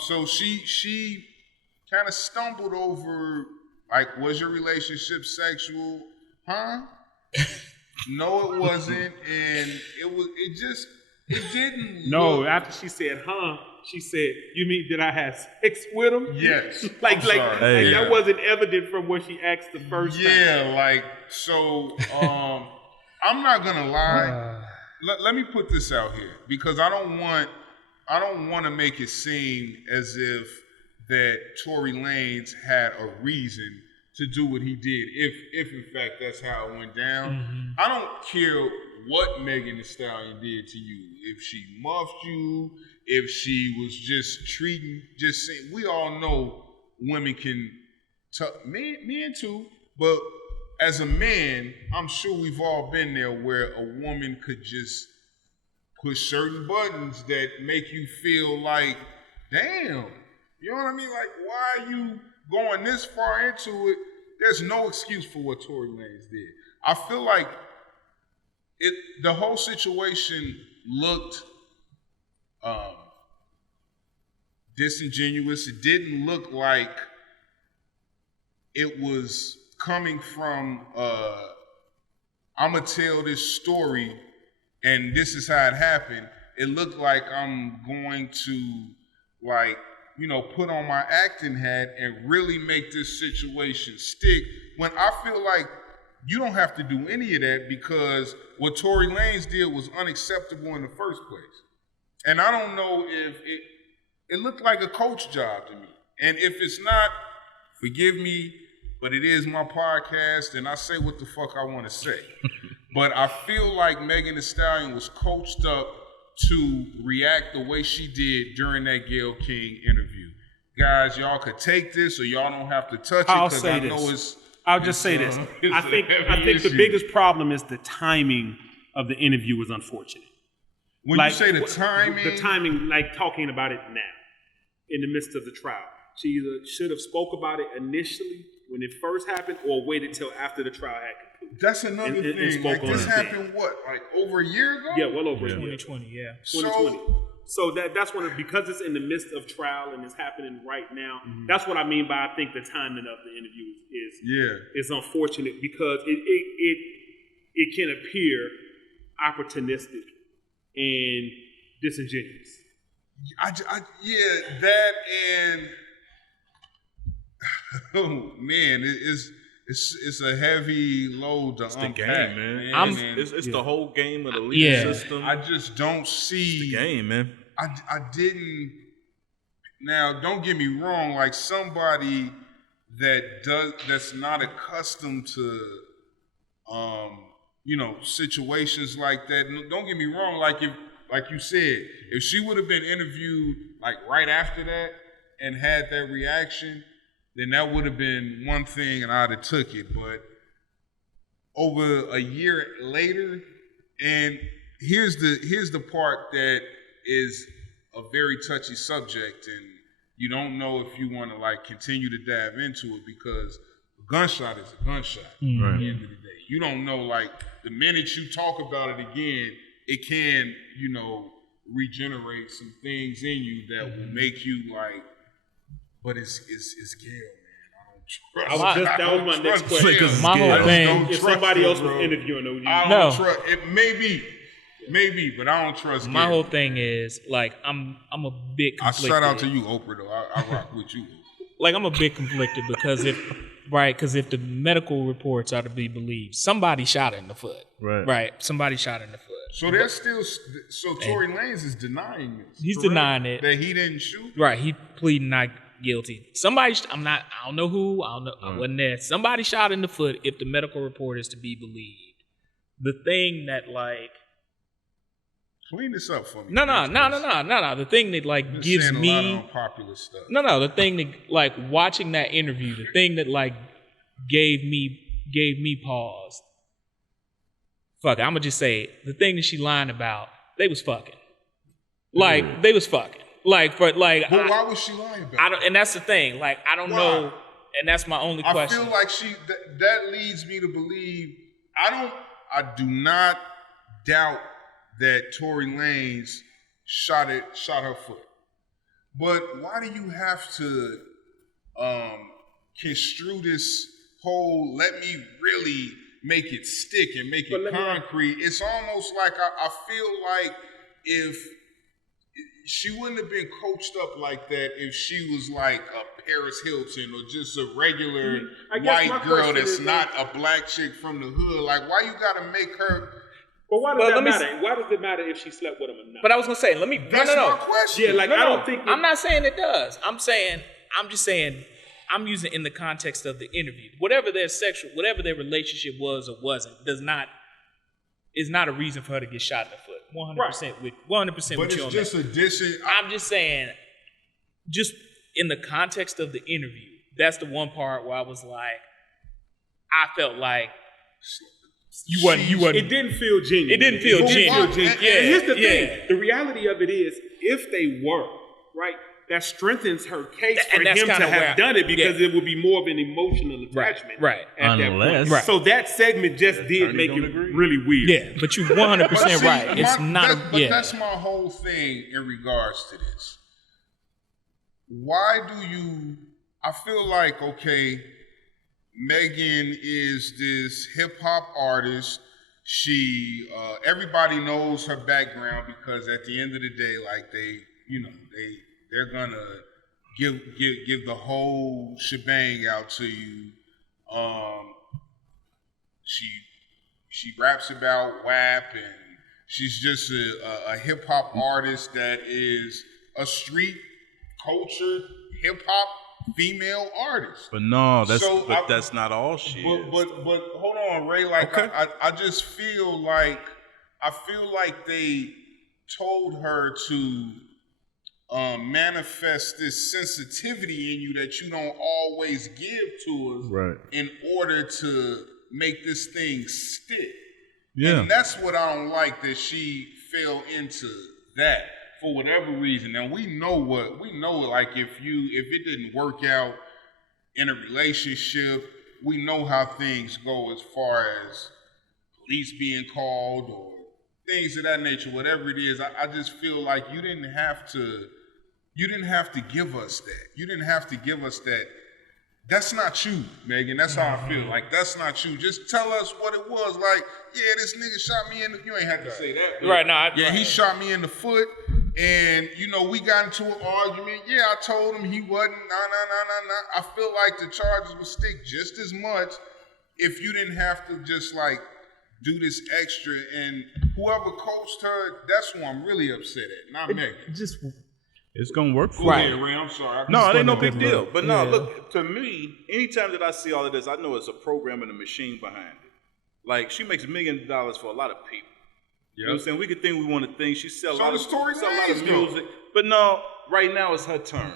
So she kind of stumbled over, like, was your relationship sexual? Huh? No, it wasn't. And it didn't No, look, after she said, she said, you mean did I have sex with him? yes. like I'm sorry. like that wasn't evident from what she asked the first time. Yeah, like, so I'm not gonna lie. Let me put this out here, because I don't want to make it seem as if that Tory Lanez had a reason to do what he did, if in fact that's how it went down. Mm-hmm. I don't care what Megan Thee Stallion did to you. If she muffed you, if she was just saying, we all know women can, men too, but as a man, I'm sure we've all been there where a woman could just push certain buttons that make you feel like, damn, you know what I mean? Like, why are you going this far into it? There's no excuse for what Tory Lanez did. I feel like the whole situation looked disingenuous. It didn't look like it was coming from I'm gonna tell this story and this is how it happened. It looked like I'm going to, like, you know, put on my acting hat and really make this situation stick, when I feel like you don't have to do any of that, because what Tory Lanez did was unacceptable in the first place. And I don't know if it looked like a coach job to me. And if it's not, forgive me, but it is my podcast and I say what the fuck I want to say. But I feel like Megan Thee Stallion was coached up to react the way she did during that Gayle King interview. Guys, y'all could take this or y'all don't have to touch it, because I know it's... I'll just say this. I think the biggest problem is the timing of the interview was unfortunate. When you say the timing... The timing, like talking about it now, in the midst of the trial. She either should have spoke about it initially when it first happened, or waited till after the trial had concluded. That's another thing. Like, this happened, what, like over a year ago? Yeah, well over a year. 2020, yeah. 2020. So that's one of, because it's in the midst of trial and it's happening right now. That's what I mean by, I think the timing of the interview is unfortunate, because it can appear opportunistic and disingenuous. That and oh man, it's a heavy load to unpack. The game, man. It's the whole game of the legal system. I just don't see it's the game, man. I didn't. Now, don't get me wrong. Like, somebody that's not accustomed to, situations like that. Don't get me wrong. Like you said, if she would have been interviewed like right after that and had that reaction, then that would have been one thing and I'd have took it. But over a year later, and here's the part that is a very touchy subject, and you don't know if you want to like continue to dive into it, because a gunshot is a gunshot at the end of the day. You don't know, like, the minute you talk about it again, it can, regenerate some things in you that will make you like, but it's Gayle, man. I don't trust. That was my next question. My whole thing, if somebody else was interviewing her, I don't trust. It maybe, but I don't trust Gayle. My whole thing is, like, I'm a bit conflicted. I shout out to you, Oprah, though. I rock with you. Like, I'm a bit conflicted because if the medical reports are to be believed, somebody shot her in the foot. Right. Somebody shot her in the foot. So there's still, Tory Lanez is denying this. He's denying it. That he didn't shoot? Right. He pleaded not guilty. Somebody, I don't know who, I wasn't there. Somebody shot in the foot if the medical report is to be believed. The thing that, like, clean this up for me. No. The thing that, like, gives me a lot of unpopular stuff. No. The thing that, like, watching that interview, the thing that, like, gave me pause. Fuck it, I'm gonna just say it. The thing that she lied about, they was fucking. Like, they was fucking. Like, but like. But why was she lying about it? And that's the thing. Like, I don't know. And that's my only I question. feel like that leads me to believe I do not doubt that Tory Lanez shot her foot. But why do you have to construe this whole let me really make it stick and make it concrete? It's almost like I feel like if she wouldn't have been coached up like that if she was like a Paris Hilton or just a regular white girl that's not a black chick from the hood. Like, why you gotta make her? But why does that matter? Why does it matter if she slept with him or not? But I was gonna say, That's my question. Yeah, like I don't think. I'm not saying it does. I'm just saying. I'm using it in the context of the interview. Whatever their relationship was or wasn't, is not a reason for her to get shot in the foot. 100% with 100% But with you on it's just that. a dishing. I'm just saying, just in the context of the interview, that's the one part where I was like, I felt like you wasn't. It didn't feel genuine. It didn't feel genuine. Yeah. And here's the thing: the reality of it is, if they were right, that strengthens her case for him to have done it because it would be more of an emotional attachment. Right. At that point. Right. So that segment just did make it really weird. Yeah, but you 100% right. It's not. But that's my whole thing in regards to this. Why do you? I feel like Megan is this hip hop artist. She, everybody knows her background because at the end of the day, like they're gonna give the whole shebang out to you. She raps about WAP and she's just a hip hop artist that is a street culture hip hop female artist. But no, that's not all she is. But hold on, Ray. Like I just feel like they told her to manifest this sensitivity in you that you don't always give to us, right, in order to make this thing stick. Yeah, and that's what I don't like, that she fell into that for whatever reason. And we know like if it didn't work out in a relationship, we know how things go as far as police being called or things of that nature, whatever it is. I just feel like you didn't have to give us that. You didn't have to give us that. That's not you, Megan. That's how I feel. Like, that's not you. Just tell us what it was. Like, yeah, this nigga shot me in the... You ain't have to say that. Right, now. He shot me in the foot, and, we got into an argument. Yeah, I told him he wasn't. Nah. I feel like the charges would stick just as much if you didn't have to just, do this extra. And whoever coached her, that's who I'm really upset at, not Megan. It's gonna work for Go ahead, Ray. I'm sorry. No, it ain't no big deal. But no, look, to me, anytime that I see all of this, I know it's a program and a machine behind it. Like, she makes $1 million for a lot of people. You know what I'm saying? We could think we want to think. She sells a lot of music. But no, right now it's her turn.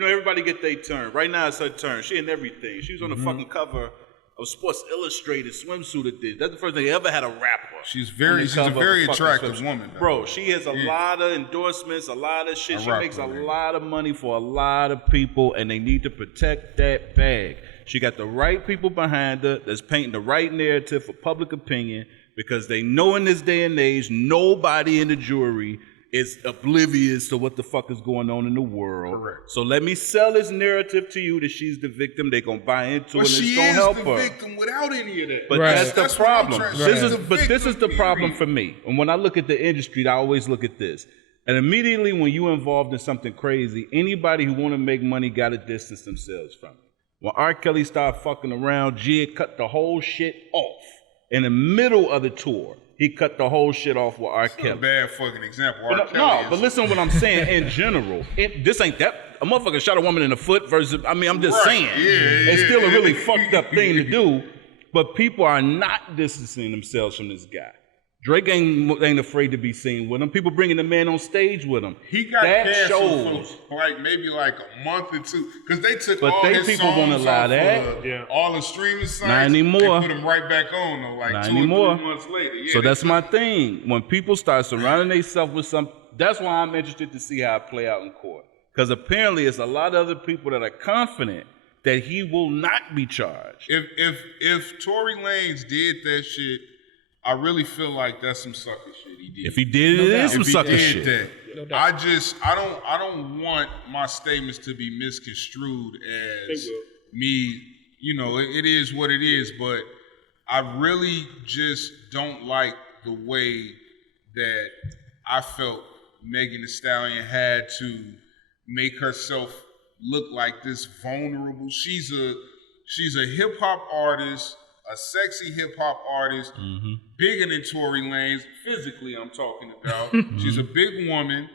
Everybody get their turn. Right now it's her turn. She in everything. She was on the fucking cover of Sports Illustrated swimsuit it did. That's the first thing they ever had a rapper. She's a very attractive woman. Bro, she has a lot of endorsements, a lot of shit. She makes a lot of money for a lot of people, and they need to protect that bag. She got the right people behind her that's painting the right narrative for public opinion, because they know in this day and age, nobody in the jury is oblivious to what the fuck is going on in the world. Correct. So let me sell this narrative to you that she's the victim. They're going to buy into it, and it's going to help her. But she is the victim without any of that. But that's the problem. This is the problem for me. And when I look at the industry, I always look at this. And immediately when you're involved in something crazy, anybody who want to make money got to distance themselves from it. When R. Kelly started fucking around, Jid cut the whole shit off. In the middle of the tour, he cut the whole shit off with R. Kelly. A bad fucking example. But listen to what I'm saying in general. This ain't that. A motherfucker shot a woman in the foot versus, I'm just saying. It's still a really fucked up thing to do. But people are not distancing themselves from this guy. Drake ain't afraid to be seen with him. People bringing the man on stage with him. He got canceled for maybe a month or two, because they took all his people songs won't allow off all the streaming sites. Not anymore. They put them right back on though, not 2 anymore. or 3 months later. Yeah, so that's my thing. When people start surrounding themselves with that's why I'm interested to see how it play out in court. Because apparently it's a lot of other people that are confident that he will not be charged. If Tory Lanez did that shit, I really feel like that's some sucker shit he did. If he did it, is some if he sucker did shit. that, No doubt. I don't want my statements to be misconstrued as me. You know, it is what it is, but I really just don't like the way that I felt Megan Thee Stallion had to make herself look like this vulnerable. She's a hip hop artist, a sexy hip hop artist, bigger than Tory Lanez. Physically, I'm talking about. She's a big woman,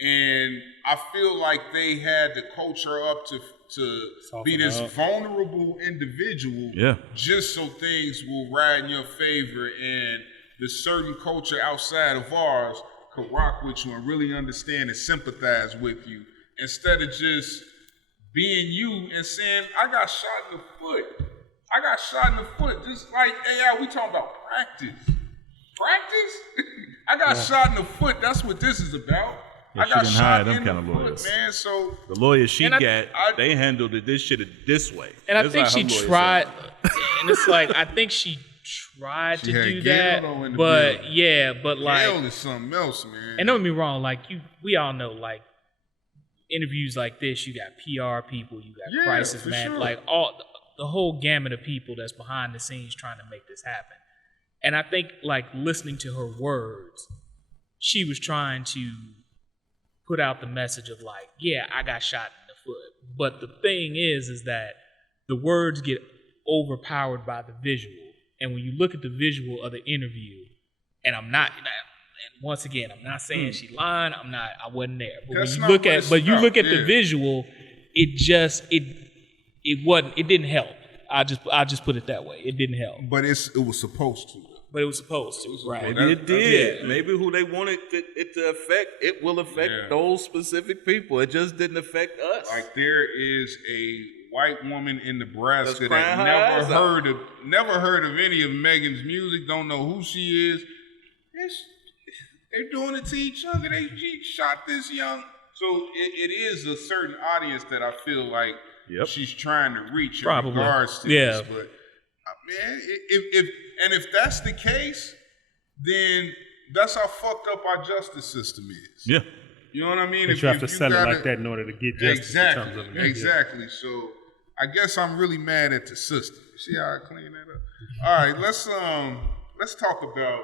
and I feel like they had to coach her up to be this vulnerable individual, just so things will ride in your favor, and the certain culture outside of ours could rock with you and really understand and sympathize with you, instead of just being you and saying, I got shot in the foot. I got shot in the foot. Just like, AI, we talking about practice. Practice? I got shot in the foot. That's what this is about. Yeah, I got she didn't shot hire them in kind the of foot, lawyers. man. So the lawyers she And they handled it this shit this way. And I That's think how she her lawyer tried, said and it's like, I think she tried She to had do Gail that, in the but building. yeah, but like, hell is something else, man. and don't get me wrong, like we all know, like interviews like this, you got PR people, you got Yeah, crisis for man, sure. like all the whole gamut of people that's behind the scenes trying to make this happen. And I think like listening to her words, she was trying to put out the message of like, yeah, I got shot in the foot. But the thing is that the words get overpowered by the visual. And when you look at the visual of the interview, and and once again, I'm not saying she lying, I wasn't there. But That's when not you look what at it's you about, look at yeah. the visual, it didn't help. I just put it that way. It didn't help. But it was supposed to. But it was supposed to, right? Maybe it did. Yeah. Maybe who they wanted it to affect, it will affect those specific people. It just didn't affect us. Like there is a white woman in Nebraska That's crying that her eyes out. never heard of any of Megan's music, don't know who she is. They're doing it to each other. She shot this young. So it is a certain audience that I feel like she's trying to reach in Probably. regards to Yeah. this. But man, if that's the case, then that's how fucked up our justice system is. Yeah. You know what I mean? But you have to sell it like that in order to get justice. Exactly. So I guess I'm really mad at the system. See how I clean that up? All right, let's talk about.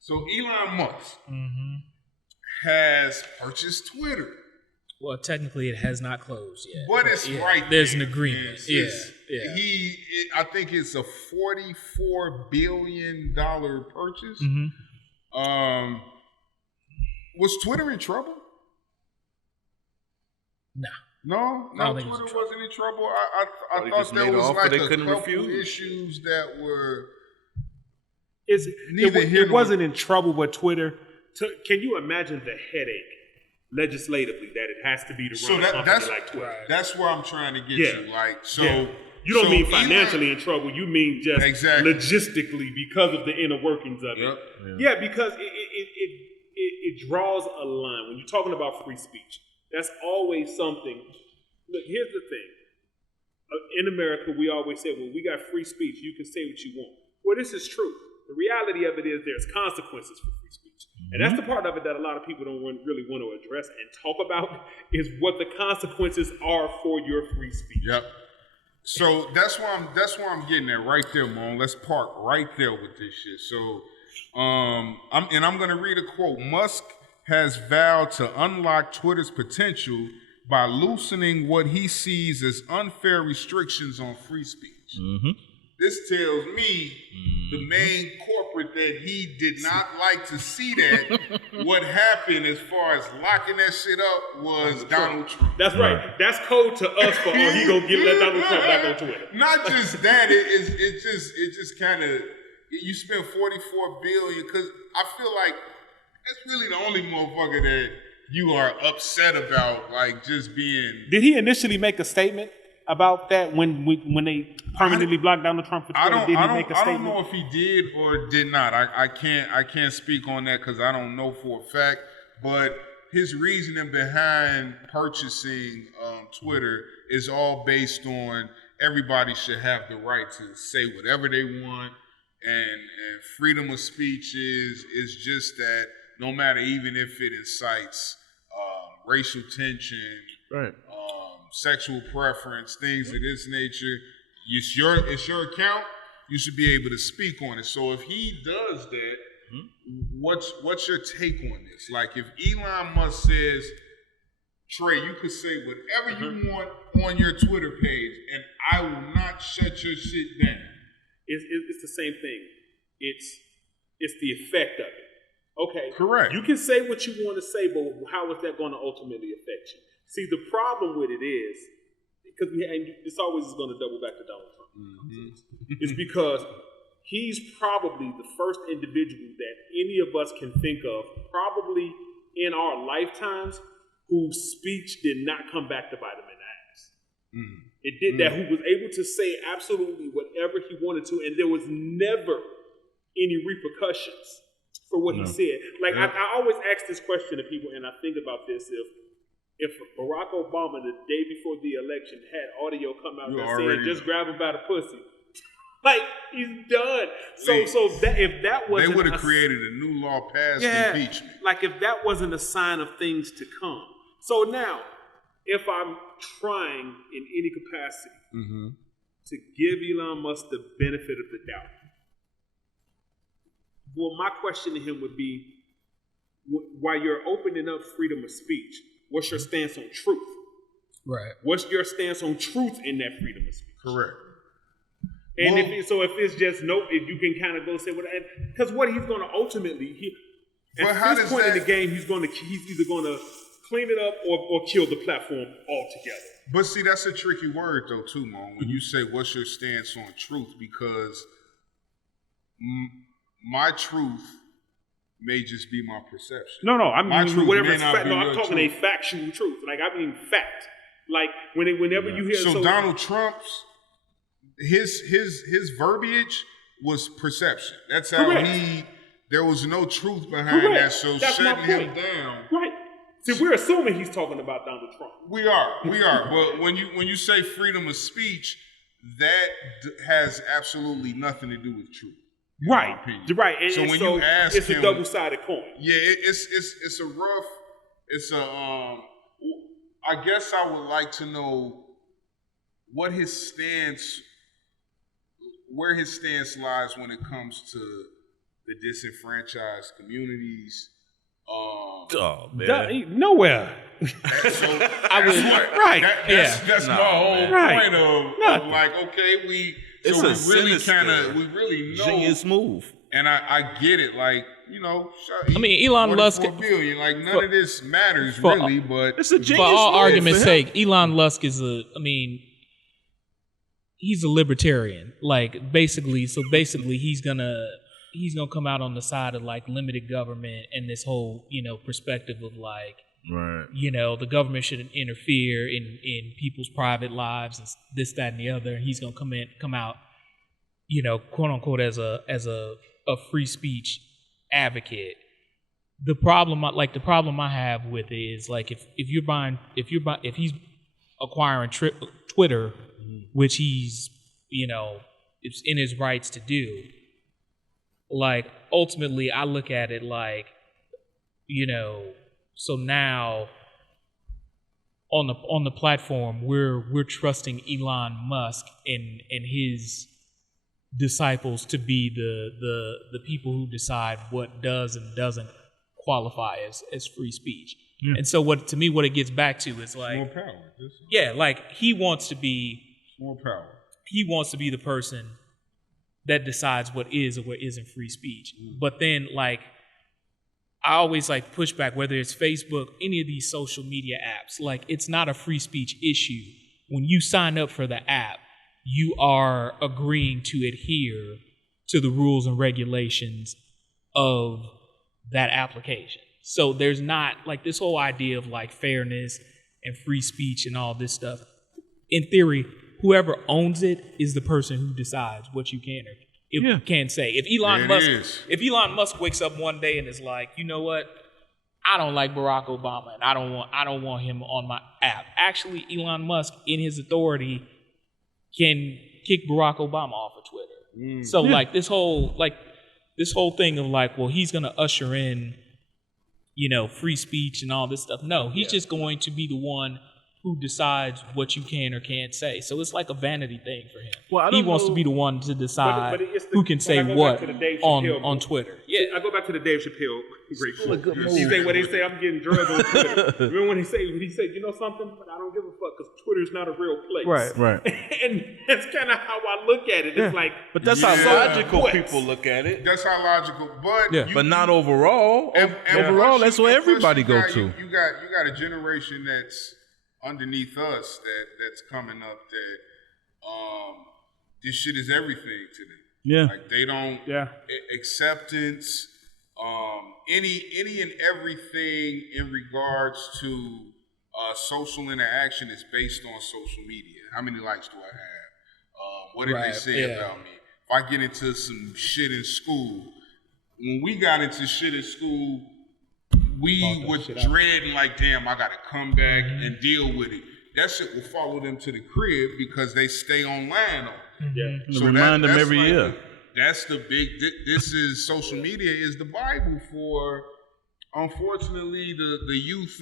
So Elon Musk has purchased Twitter. Well, technically, it has not closed yet. But it's right there's there. an agreement. It's- Yeah. I think it's a $44 billion purchase. Was Twitter in trouble? Nah. No, I don't think it was Twitter in trouble. wasn't in trouble. I They thought just there made an was offer like they a couldn't couple refuse. issues that were. It wasn't in trouble, but Twitter. Can you imagine the headache legislatively that it has to be to run a company that's like Twitter? That's where I'm trying to get Yeah. you. Like so. Yeah. You don't so mean Elon- financially in trouble. You mean just Exactly. logistically because of the inner workings of it. Yeah, because it draws a line. When you're talking about free speech, that's always something. Look, here's the thing. In America, we always say, well, we got free speech. You can say what you want. Well, this is true. The reality of it is there's consequences for free speech. And that's the part of it that a lot of people don't really want to address and talk about is what the consequences are for your free speech. Yep. So that's why I'm getting at right there, Mon. Let's park right there with this shit. So, I'm gonna read a quote. Musk has vowed to unlock Twitter's potential by loosening what he sees as unfair restrictions on free speech. This tells me the main corporate that he did not like to see that. What happened as far as locking that shit up was Donald Trump. That's right. That's code to us for he gonna let Donald Trump back on Twitter. Not just that, it just kind of you spend $44 billion because I feel like that's really the only motherfucker that you are upset about, like just being. Did he initially make a statement about that when they permanently blocked Donald Trump for Twitter? Did he make a I statement? don't know if he did or did not. I can't speak on that because I don't know for a fact. But his reasoning behind purchasing Twitter is all based on everybody should have the right to say whatever they want, and freedom of speech is just that. No matter, even if it incites racial tension, Right. Sexual preference, things of this nature, it's your account. You should be able to speak on it. So if he does that, what's your take on this? Like, if Elon Musk says, Trey, you could say whatever you want on your Twitter page, and I will not shut your shit down. It's the same thing. It's the effect of it. Okay. Correct. You can say what you want to say, but how is that going to ultimately affect you? See, the problem with it is, because it's always going to double back to Donald Trump. It's because he's probably the first individual that any of us can think of, probably in our lifetimes, whose speech did not come back to bite him in the ass. It did that. Who was able to say absolutely whatever he wanted to, and there was never any repercussions for what he said. Like, I always ask this question to people, and I think about this: if Barack Obama, the day before the election, had audio come out that said, "Just grab him by the pussy," like, he's done. So that if that wasn't, they would have created a new law passed impeachment. Like, if that wasn't a sign of things to come. So now, if I'm trying in any capacity to give Elon Musk the benefit of the doubt, well, my question to him would be, while you're opening up freedom of speech, what's your stance on truth? Right. What's your stance on truth in that freedom of speech? Correct. And if it's just if you can kind of go say because what he's going to ultimately at this point in the game, he's either going to clean it up or kill the platform altogether. But see, that's a tricky word though too, Mo. When you say what's your stance on truth, because my truth may just be my perception. No, I mean, my truth whatever may is not fact. be No, I'm your talking truth. a factual truth. Like, I mean fact. Like, whenever you hear So Donald Trump's his verbiage was perception. That's how there was no truth behind that. So that's shutting my him point. down. Right. See, we're assuming he's talking about Donald Trump. We are. But when you say freedom of speech, that has absolutely nothing to do with truth. Right. Right. And, So and when so you ask it's him, a double-sided coin. Yeah, it's a rough. It's a. I guess I would like to know what his stance, where his stance lies when it comes to the disenfranchised communities. Oh man, Nowhere. So that's my whole point of like, okay, we really know genius move. And I get it, like, you know, I mean, Elon Musk, billion, like none of this matters really, but it's a genius for all move argument's for him. sake, Elon Musk is he's a libertarian. Like, basically, he's gonna come out on the side of like limited government and this whole, perspective of like, right, the government shouldn't interfere in people's private lives and this, that, and the other. And he's gonna come out, quote unquote, as a free speech advocate. The problem I have with it is like if he's acquiring Twitter, which he's it's in his rights to do. Like, ultimately, I look at it like, so now on the platform, we're trusting Elon Musk and his disciples to be the people who decide what does and doesn't qualify as free speech. Yeah. And so what it gets back to is like more power. Yeah, like he wants to be more power. He wants to be the person that decides what is or what isn't free speech. But then, like, I always like push back, whether it's Facebook, any of these social media apps, like, it's not a free speech issue. When you sign up for the app, you are agreeing to adhere to the rules and regulations of that application. So there's not like this whole idea of like fairness and free speech and all this stuff. In theory, whoever owns it is the person who decides what you can or can't say. If Elon Musk wakes up one day and is like, you know what, I don't like Barack Obama and I don't want him on my app. Actually, Elon Musk, in his authority, can kick Barack Obama off of Twitter. So like this whole thing of like, well, he's gonna usher in, free speech and all this stuff. No, he's just going to be the one who decides what you can or can't say. So it's like a vanity thing for him. Well, he wants to be the one to decide who can say what on Twitter. Yeah, I go back to the Dave Chappelle great quote. He say what they say. I'm getting drugged on Twitter. Remember when he said, you know something? But I don't give a fuck because Twitter's not a real place. Right. And that's kind of how I look at it. It's like, but that's how logical people look at it. That's how logical, but but not overall. Overall, that's where everybody go to. You got a generation that's underneath us that's coming up that this shit is everything to them. Yeah, like they don't acceptance, any and everything in regards to social interaction is based on social media. How many likes do I have? What did they say about me? If I get into some shit in school, when we got into shit in school, we were dreading like, damn, I gotta come back and deal with it. That shit will follow them to the crib because they stay online on it. Yeah. So remind them every year. That's the big. This is social media is the Bible for, unfortunately, the youth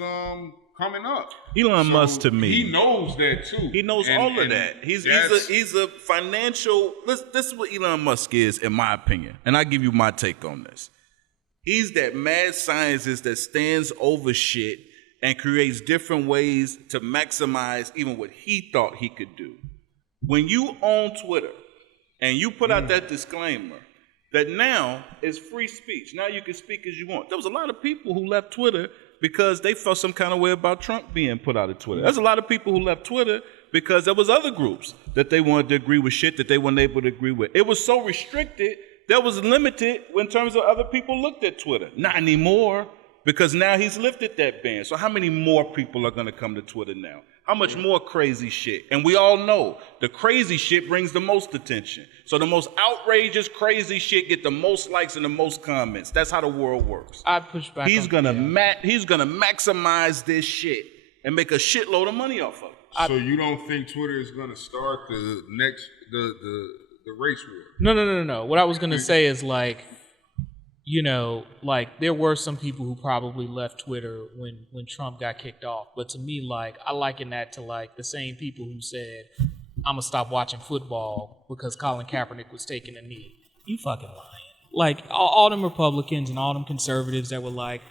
coming up. Elon Musk, to me, he knows that too. He knows all of that. He's a financial. This is what Elon Musk is, in my opinion, and I give you my take on this. He's that mad scientist that stands over shit and creates different ways to maximize even what he thought he could do. When you own Twitter and you put out that disclaimer that now is free speech, now you can speak as you want. There was a lot of people who left Twitter because they felt some kind of way about Trump being put out of Twitter. There's a lot of people who left Twitter because there was other groups that they wanted to agree with shit that they weren't able to agree with. It was so restricted that was limited in terms of other people looked at Twitter. Not anymore, because now he's lifted that ban. So how many more people are going to come to Twitter now? How much more crazy shit? And we all know the crazy shit brings the most attention. So the most outrageous, crazy shit get the most likes and the most comments. That's how the world works. I push back. He's gonna maximize this shit and make a shitload of money off of it. So you don't think Twitter is gonna start the next the race war? No. What I was gonna say is like, there were some people who probably left Twitter when Trump got kicked off. But to me, like, I liken that to like the same people who said, I'm gonna stop watching football because Colin Kaepernick was taking a knee. You fucking lying. Like all them Republicans and all them conservatives that were like,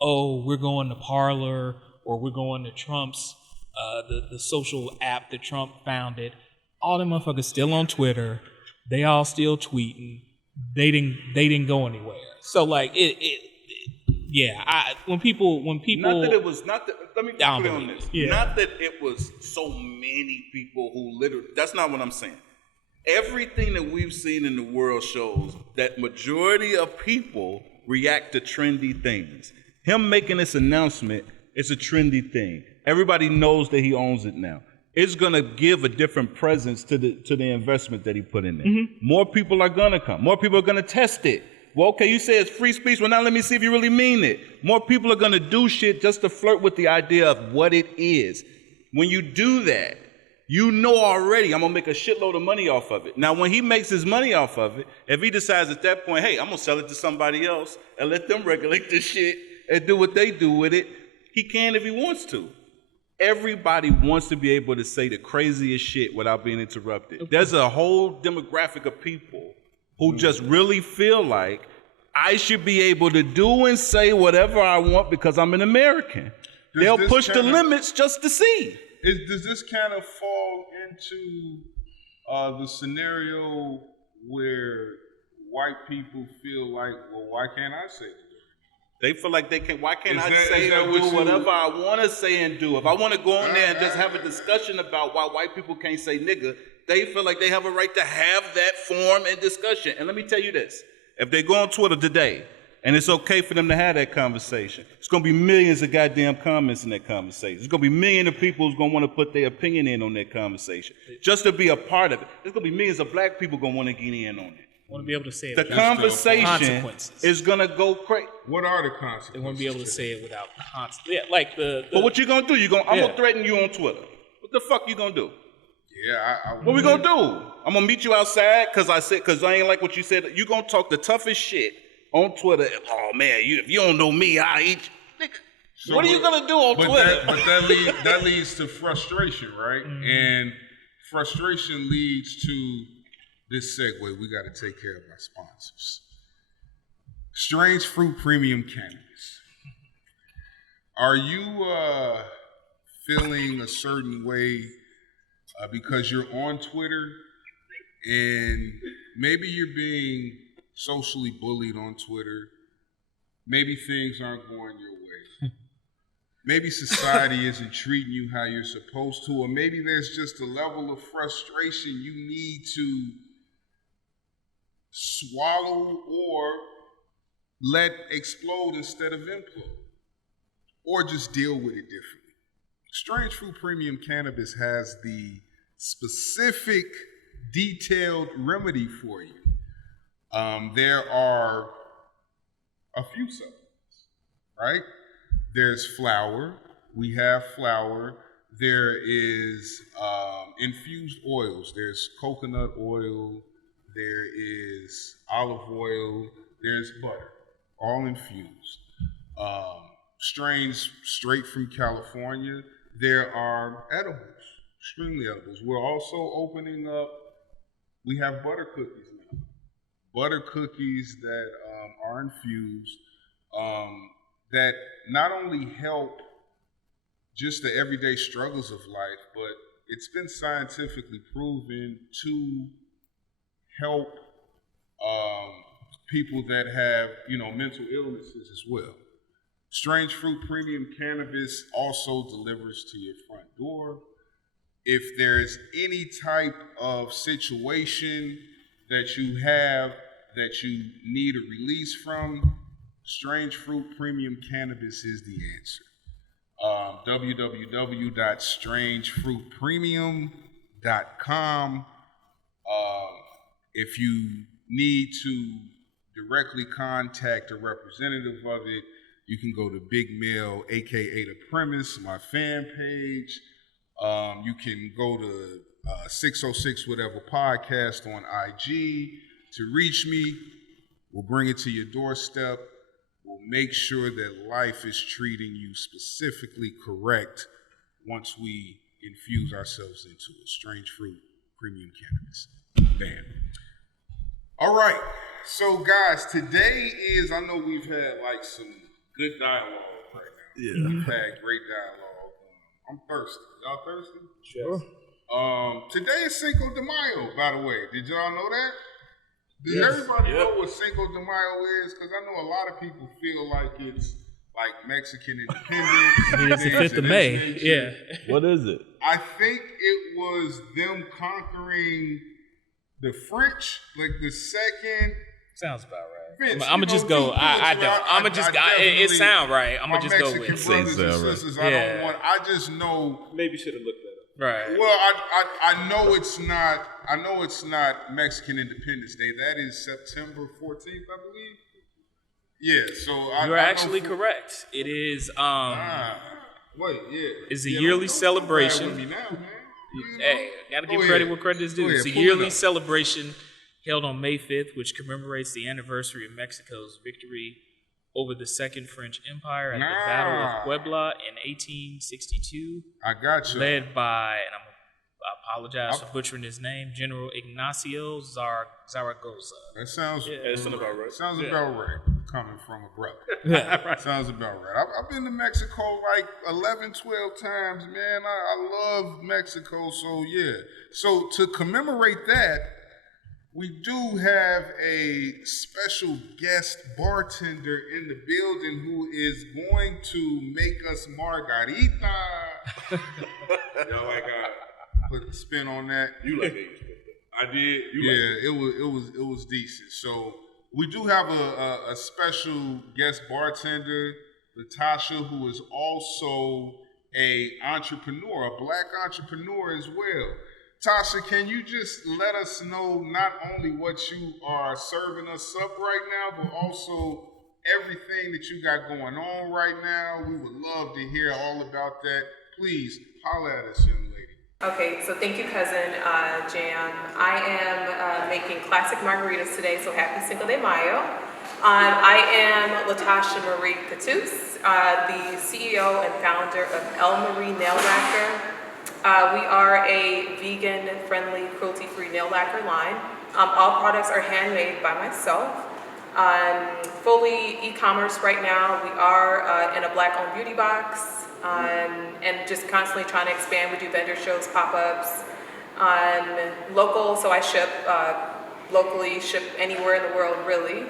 oh, we're going to Parler or we're going to Trump's the social app that Trump founded. All them motherfuckers still on Twitter. They all still tweeting. They didn't go anywhere. So like when people not that it was not that, let me be clear on this. Yeah. Not that it was so many people who literally, that's not what I'm saying. Everything that we've seen in the world shows that majority of people react to trendy things. Him making this announcement is a trendy thing. Everybody knows that he owns it now. It's gonna give a different presence to the investment that he put in there. Mm-hmm. More people are gonna come. More people are gonna test it. Well, okay, you say it's free speech. Well, now let me see if you really mean it. More people are gonna do shit just to flirt with the idea of what it is. When you do that, you know already I'm gonna make a shitload of money off of it. Now, when he makes his money off of it, if he decides at that point, hey, I'm gonna sell it to somebody else and let them regulate this shit and do what they do with it, he can if he wants to. Everybody wants to be able to say the craziest shit without being interrupted. Okay. There's a whole demographic of people who just really feel like I should be able to do and say whatever I want because I'm an American. They'll push the limits just to see. Does this kind of fall into the scenario where white people feel like, well, why can't I say that? They feel like they can. Why can't I say or do whatever I want to say and do? If I want to go in there and just have a discussion about why white people can't say nigga, they feel like they have a right to have that form and discussion. And let me tell you this: if they go on Twitter today and it's okay for them to have that conversation, it's going to be millions of goddamn comments in that conversation. There's going to be millions of people who's going to want to put their opinion in on that conversation just to be a part of it. There's going to be millions of black people going to want to get in on it. I want to be able to say it The without conversation consequences. is gonna go crazy. What are the consequences? They want to be able to say it without consequences. Yeah, like the But what you gonna do? I'm Yeah. gonna threaten you on Twitter. What the fuck you gonna do? Yeah, What we gonna do? I'm gonna meet you outside because I ain't like what you said. You gonna talk the toughest shit on Twitter. Oh man, if you don't know me, I'll eat you. Nigga, So what are you gonna do on Twitter? That leads to frustration, right? And frustration leads to this segue. We got to take care of our sponsors. Strange Fruit Premium Cannabis. Are you feeling a certain way because you're on Twitter and maybe you're being socially bullied on Twitter? Maybe things aren't going your way. Maybe society isn't treating you how you're supposed to, or maybe there's just a level of frustration you need to swallow or let explode instead of implode, or just deal with it differently. Strange Fruit Premium Cannabis has the specific, detailed remedy for you. There are a few supplements, right? There's flour. We have flour. There is infused oils. There's coconut oil. There is olive oil. There's butter, all infused. Strains straight from California. There are edibles, extremely edibles. We're also opening up, we have butter cookies now. Butter cookies that are infused that not only help just the everyday struggles of life, but it's been scientifically proven to help people that have, mental illnesses as well. Strange Fruit Premium Cannabis also delivers to your front door. If there's any type of situation that you have that you need a release from, Strange Fruit Premium Cannabis is the answer. www.strangefruitpremium.com. If you need to directly contact a representative of it, you can go to Big Mail, aka The Premise, my fan page. You can go to 606 Whateva Podcast on IG to reach me. We'll bring it to your doorstep. We'll make sure that life is treating you specifically correct once we infuse ourselves into a Strange Fruit Premium Cannabis. Bam. All right. So, guys, today is, I know we've had some good dialogue right now. Yeah. We've had great dialogue. I'm thirsty. Y'all thirsty? Sure. Today is Cinco de Mayo, by the way. Did y'all know that? Does everybody know what Cinco de Mayo is? Because I know a lot of people feel like it's like Mexican independence. It's the 5th of May. Yeah. What is it? I think it was them conquering the French, like the second. Sounds about right. Vince, I'm gonna just go. I don't. I'm gonna just. It sound right. I'm gonna just go with Mexican brothers and sisters. Yeah. I just know. Maybe should have looked that up. Right. Well, I know it's not. I know it's not Mexican Independence Day. That is September 14th, I believe. Yeah. So you're actually correct. It is. Wait. Yeah. It's a yearly celebration. With me now, man. Hey, gotta give credit where credit is due. It's a yearly celebration held on May 5th, which commemorates the anniversary of Mexico's victory over the Second French Empire at the Battle of Puebla in 1862. I got you. Led by, and I apologize for butchering his name, General Ignacio Zaragoza. That sounds. That sounds about right. Sounds about right. Coming from a brother. Right. Sounds about right. I've been to Mexico like 11, 12 times, man. I love Mexico, so yeah. So to commemorate that, we do have a special guest bartender in the building who is going to make us margarita. Y'all like put the spin on that. You like it? I did. It was decent. So we do have a special guest bartender, Latasha, who is also a entrepreneur, a black entrepreneur as well. Tasha, can you just let us know not only what you are serving us up right now, but also everything that you got going on right now? We would love to hear all about that. Please holler at us, young lady. Okay, so thank you, cousin Jam. I am making classic margaritas today, so happy Cinco de Mayo. I am Latasha Marie Catus, the CEO and founder of El Marie Nail Lacquer. We are a vegan-friendly, cruelty-free nail lacquer line. All products are handmade by myself. Fully e-commerce right now. We are in a Black-owned beauty box. And just constantly trying to expand. We do vendor shows, pop-ups, local, so I ship locally, ship anywhere in the world, really.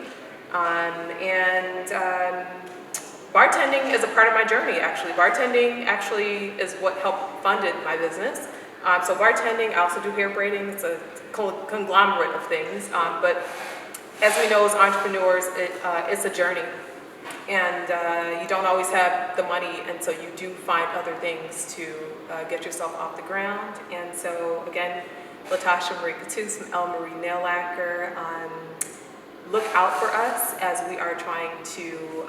Bartending is a part of my journey, actually. Bartending actually is what helped funded my business. So bartending, I also do hair braiding. It's a conglomerate of things. But as we know as entrepreneurs, it's a journey. And you don't always have the money, and so you do find other things to get yourself off the ground. And so, again, Latasha Marie Catus from El Marie Nail Lacquer. Look out for us as we are trying to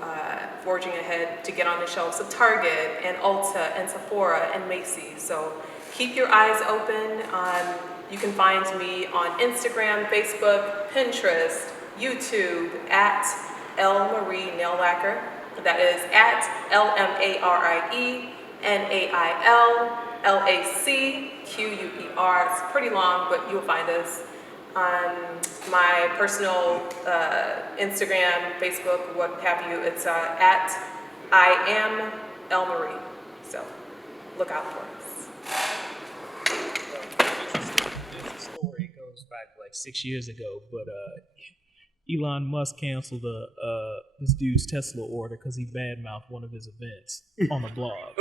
forging ahead to get on the shelves of Target and Ulta and Sephora and Macy's. So keep your eyes open. You can find me on Instagram, Facebook, Pinterest, YouTube at El Marie Nail Lacquer. That is at LMARIE NAILLACQUER. It's pretty long, but you'll find us. My personal Instagram, Facebook, what have you, it's at I am El Marie. So look out for us. This story goes back like 6 years ago, but Elon Musk canceled this dude's Tesla order because he badmouthed one of his events on the blog.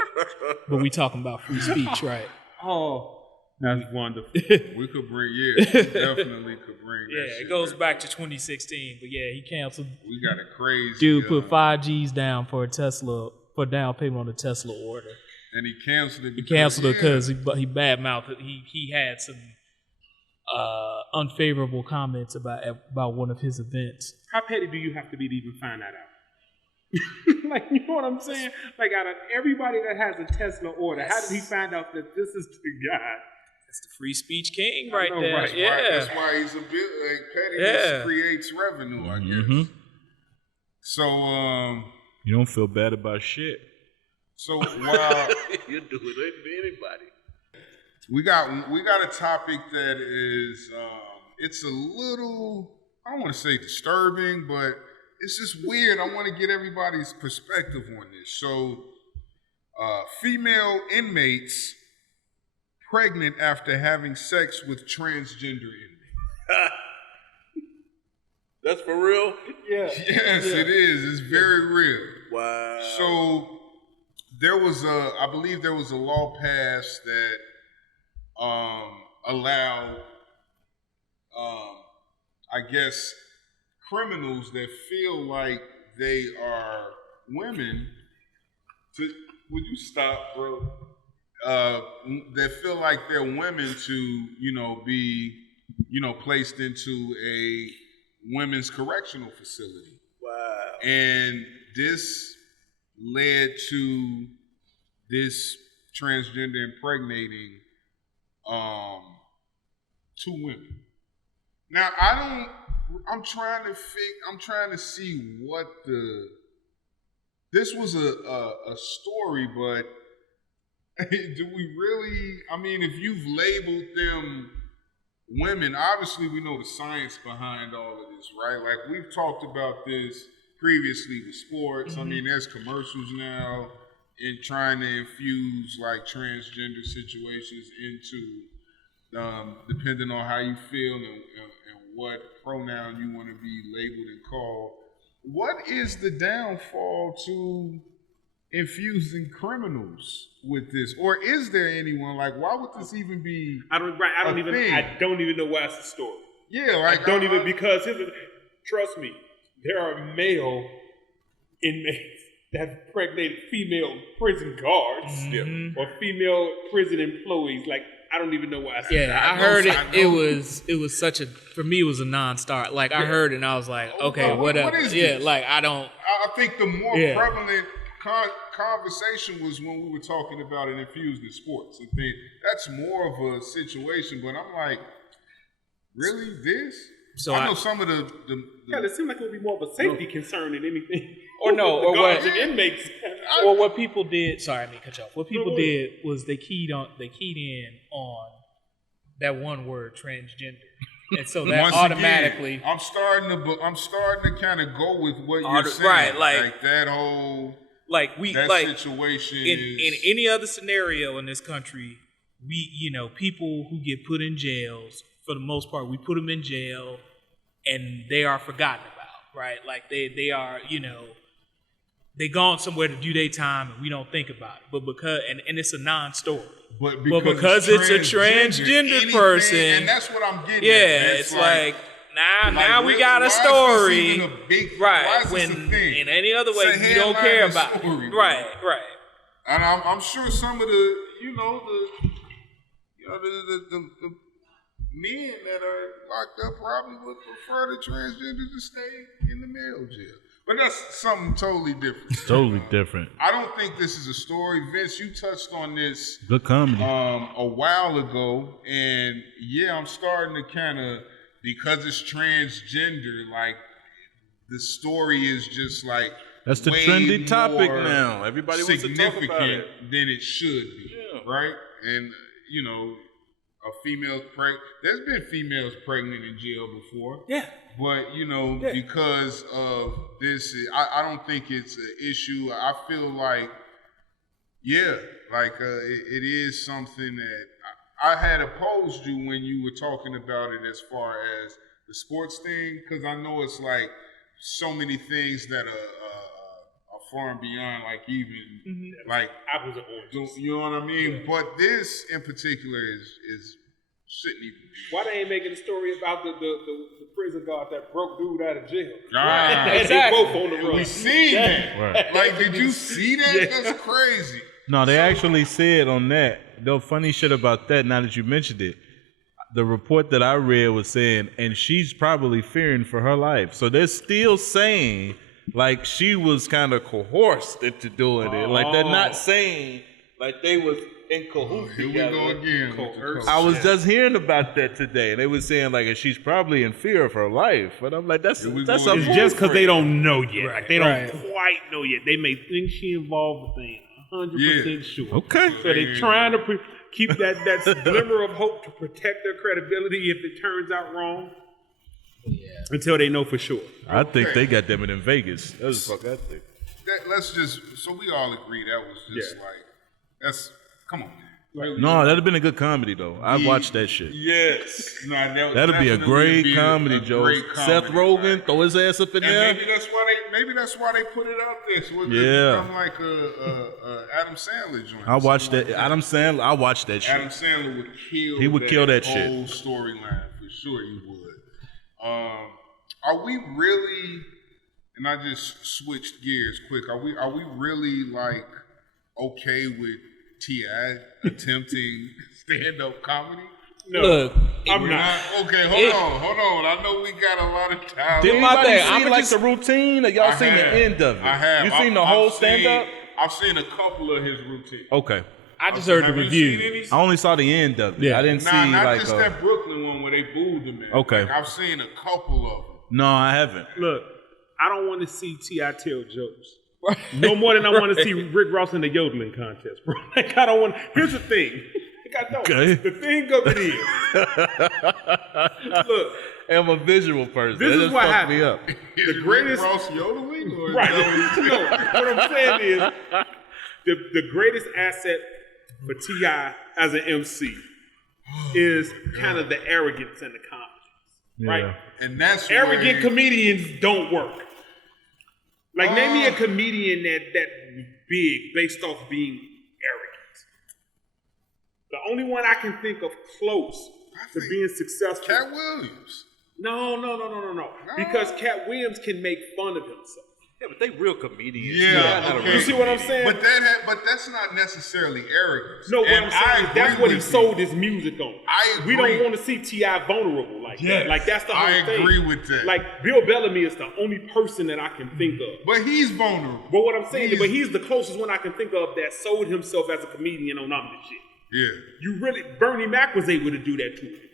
But we talking about free speech, right? Oh, that's wonderful. We could bring, we definitely could bring that Yeah, shit it goes back. back to 2016. But yeah, he canceled. We got a crazy... Dude put 5 G's down for a Tesla, for down payment on a Tesla order. And he canceled it He because... canceled it because he badmouthed. He had some unfavorable comments about one of his events. How petty do you have to be to even find that out? Like, you know what I'm saying? Like, out of everybody that has a Tesla order, how did he find out that this is the guy? That's the free speech king right know, there. right. Yeah. That's why he's a bit... Like, pettiness creates revenue, I guess. So, You don't feel bad about shit. So, while... You do it to anybody. We got a topic that is it's a little, I don't want to say disturbing, but it's just weird. I want to get everybody's perspective on this. So female inmates pregnant after having sex with transgender inmate. That's for real? Yeah. Yes, it is. It's very real. Wow. So I believe there was a law passed that allow, I guess, criminals that feel like they are women to, would you stop, bro? That feel like they're women to, be, placed into a women's correctional facility. Wow. And this led to this transgender impregnating 2 women. Now I'm trying to see what this was a story, but do we really, if you've labeled them women, obviously we know the science behind all of this, right? Like we've talked about this previously with sports. Mm-hmm. There's commercials now in trying to infuse like transgender situations into depending on how you feel and what pronoun you want to be labeled and called. What is the downfall to infusing criminals with this? Or is there anyone, like, why would this even be I don't even know why it's a story. Yeah, like because trust me, there are male inmates that impregnated female prison guards or female prison employees. Like I don't even know why I said Yeah, that. I heard it. It was such a, for me, it was a non-start. Like, I heard it and I was like, okay, whatever. What is Yeah, this? like, I don't. I think the more prevalent conversation was when we were talking about it infused in sports. I think that's more of a situation, but I'm like, really, this? So I know some of the Yeah, it seemed like it would be more of a safety concern than anything. Or no, the or what- guards and inmates. Or what people did, sorry, I mean, cut you off. What people did was they keyed in on that one word, transgender. And so that Once automatically. again, I'm starting to kind of go with what you're saying. Right, like that whole situation in any other scenario in this country, people who get put in jails, for the most part, we put them in jail and they are forgotten about, right? Like they are, they gone somewhere to do their time and we don't think about it. But because and it's a non-story. But because it's a transgender person, and that's what I'm getting. Yeah, at. it's like now we got a story, right? When in any other way we don't care about it. Right. And I'm sure some of the men that are locked up probably would prefer the transgender to stay in the male jail. But that's something totally different. Totally different. I don't think this is a story. Vince, you touched on this Good comedy. a while ago. And yeah, I'm starting to kind of, because it's transgender, like the story is just like that's the way trendy topic more now. Everybody wants to talk about it. Than it should be, right? And a female's pregnant. There's been females pregnant in jail before. Yeah. But, because of this, I don't think it's an issue. I feel like, it is something that I had opposed you when you were talking about it as far as the sports thing, because I know it's like so many things that are far and beyond, like even like apples and oranges. You know what I mean? Yeah. But this in particular is shouldn't even be. Why they ain't making a story about the prison guard that broke dude out of jail? Exactly. They both on the run. We seen that. Right. Like, did you see that? Yeah. That's crazy. No, they actually said on that. The funny shit about that, now that you mentioned it, the report that I read was saying, and she's probably fearing for her life. So they're still saying, like, she was kind of coerced into doing it. Like, they're not saying, like, they was in cahoots together. Here we go again. I was just hearing about that today. They were saying, like, she's probably in fear of her life. But I'm like, that's it's just because they don't know yet. Right. Like, they don't quite know yet. They may think she involved, but they ain't 100% sure. Okay. So they're trying to keep that glimmer of hope to protect their credibility if it turns out wrong. Yeah. Until they know for sure. I think they got them in Vegas. That's what I think. Let's just, so we all agree that was just that's, come on, man. Like, no, that'd have been a good comedy though. I watched that shit. Yes. That'd be a great comedy, Joe. Seth Rogen, throw his ass up in there. Maybe that's why they put it out there. So it become like a Adam Sandler joint. I watched that. Adam Sandler. I watched that shit. Adam Sandler would kill. He would kill that whole shit. Storyline for sure. He would. Are we really? And I just switched gears quick. Are we really like okay with T.I. attempting stand-up comedy? No, look, I'm not. Okay, hold on. I know we got a lot of time. Did anybody see like the routine, or y'all seen the end of it? I have. You seen the whole stand-up? I've seen a couple of his routines. Okay. I just heard the review. I only saw the end of it. Yeah. I didn't see not like just that Brooklyn one where they booed him. Okay. Like, I've seen a couple of them. No, I haven't. Look, I don't want to see T.I. tell jokes. No more than I want to see Rick Ross in the yodeling contest, bro. Like, I don't want. Here's the thing. Okay. The thing of it is, look, I'm a visual person. This is what happened. Me up. The greatest Ross yodeling, or right? No, what I'm saying is, the greatest asset for T.I. as an MC is kind of the arrogance and the confidence, right? And that's arrogant comedians don't work. Like, name me a comedian that big based off being arrogant. The only one I can think of close to being successful. Cat Williams. No. Because Cat Williams can make fun of himself. Yeah, but they real comedians. Yeah, okay. You see what I'm saying? But that's not necessarily arrogance. No, what And I'm saying is that's what he sold his music on. I We agree. don't want to see T.I. vulnerable like that. Like, that's the whole I thing. agree with that. Like, Bill Bellamy is the only person that I can think of. But he's vulnerable. But what I'm saying, but he's the closest one I can think of that sold himself as a comedian on omni shit. Yeah. Bernie Mac was able to do that to a degree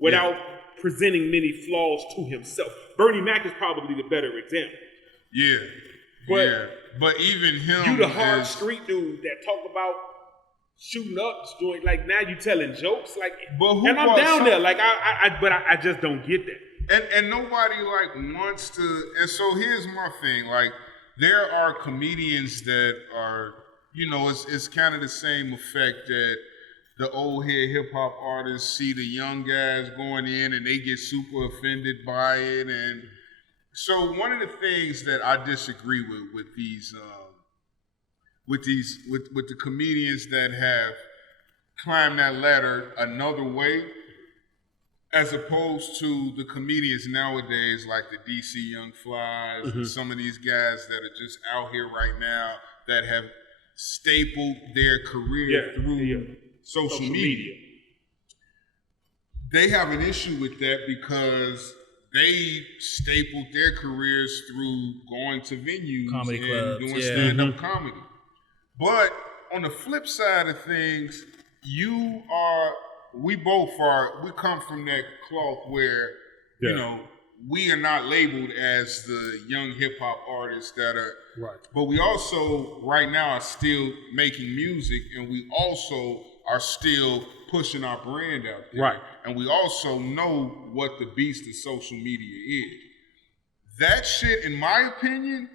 without presenting many flaws to himself. Bernie Mac is probably the better example. Yeah. But But even him, you the hard street dude that talk about shooting up, doing like now you telling jokes, like, But who and I'm brought down some- there, like I just don't get that. And nobody like wants to. And so here's my thing: like there are comedians that are, it's kind of the same effect that the old head hip hop artists see the young guys going in and they get super offended by it. And so one of the things that I disagree with the comedians that have climbed that ladder another way, as opposed to the comedians nowadays like the DC Young Flies and some of these guys that are just out here right now that have stapled their career through social media. They have an issue with that because they stapled their careers through going to venues Comedy and clubs, doing yeah. stand-up comedy. But on the flip side of things, we come from that cloth where, we are not labeled as the young hip hop artists that are, Right. but we also right now are still making music, and we also are still pushing our brand out there. Right. And we also know what the beast of social media is. That shit, in my opinion,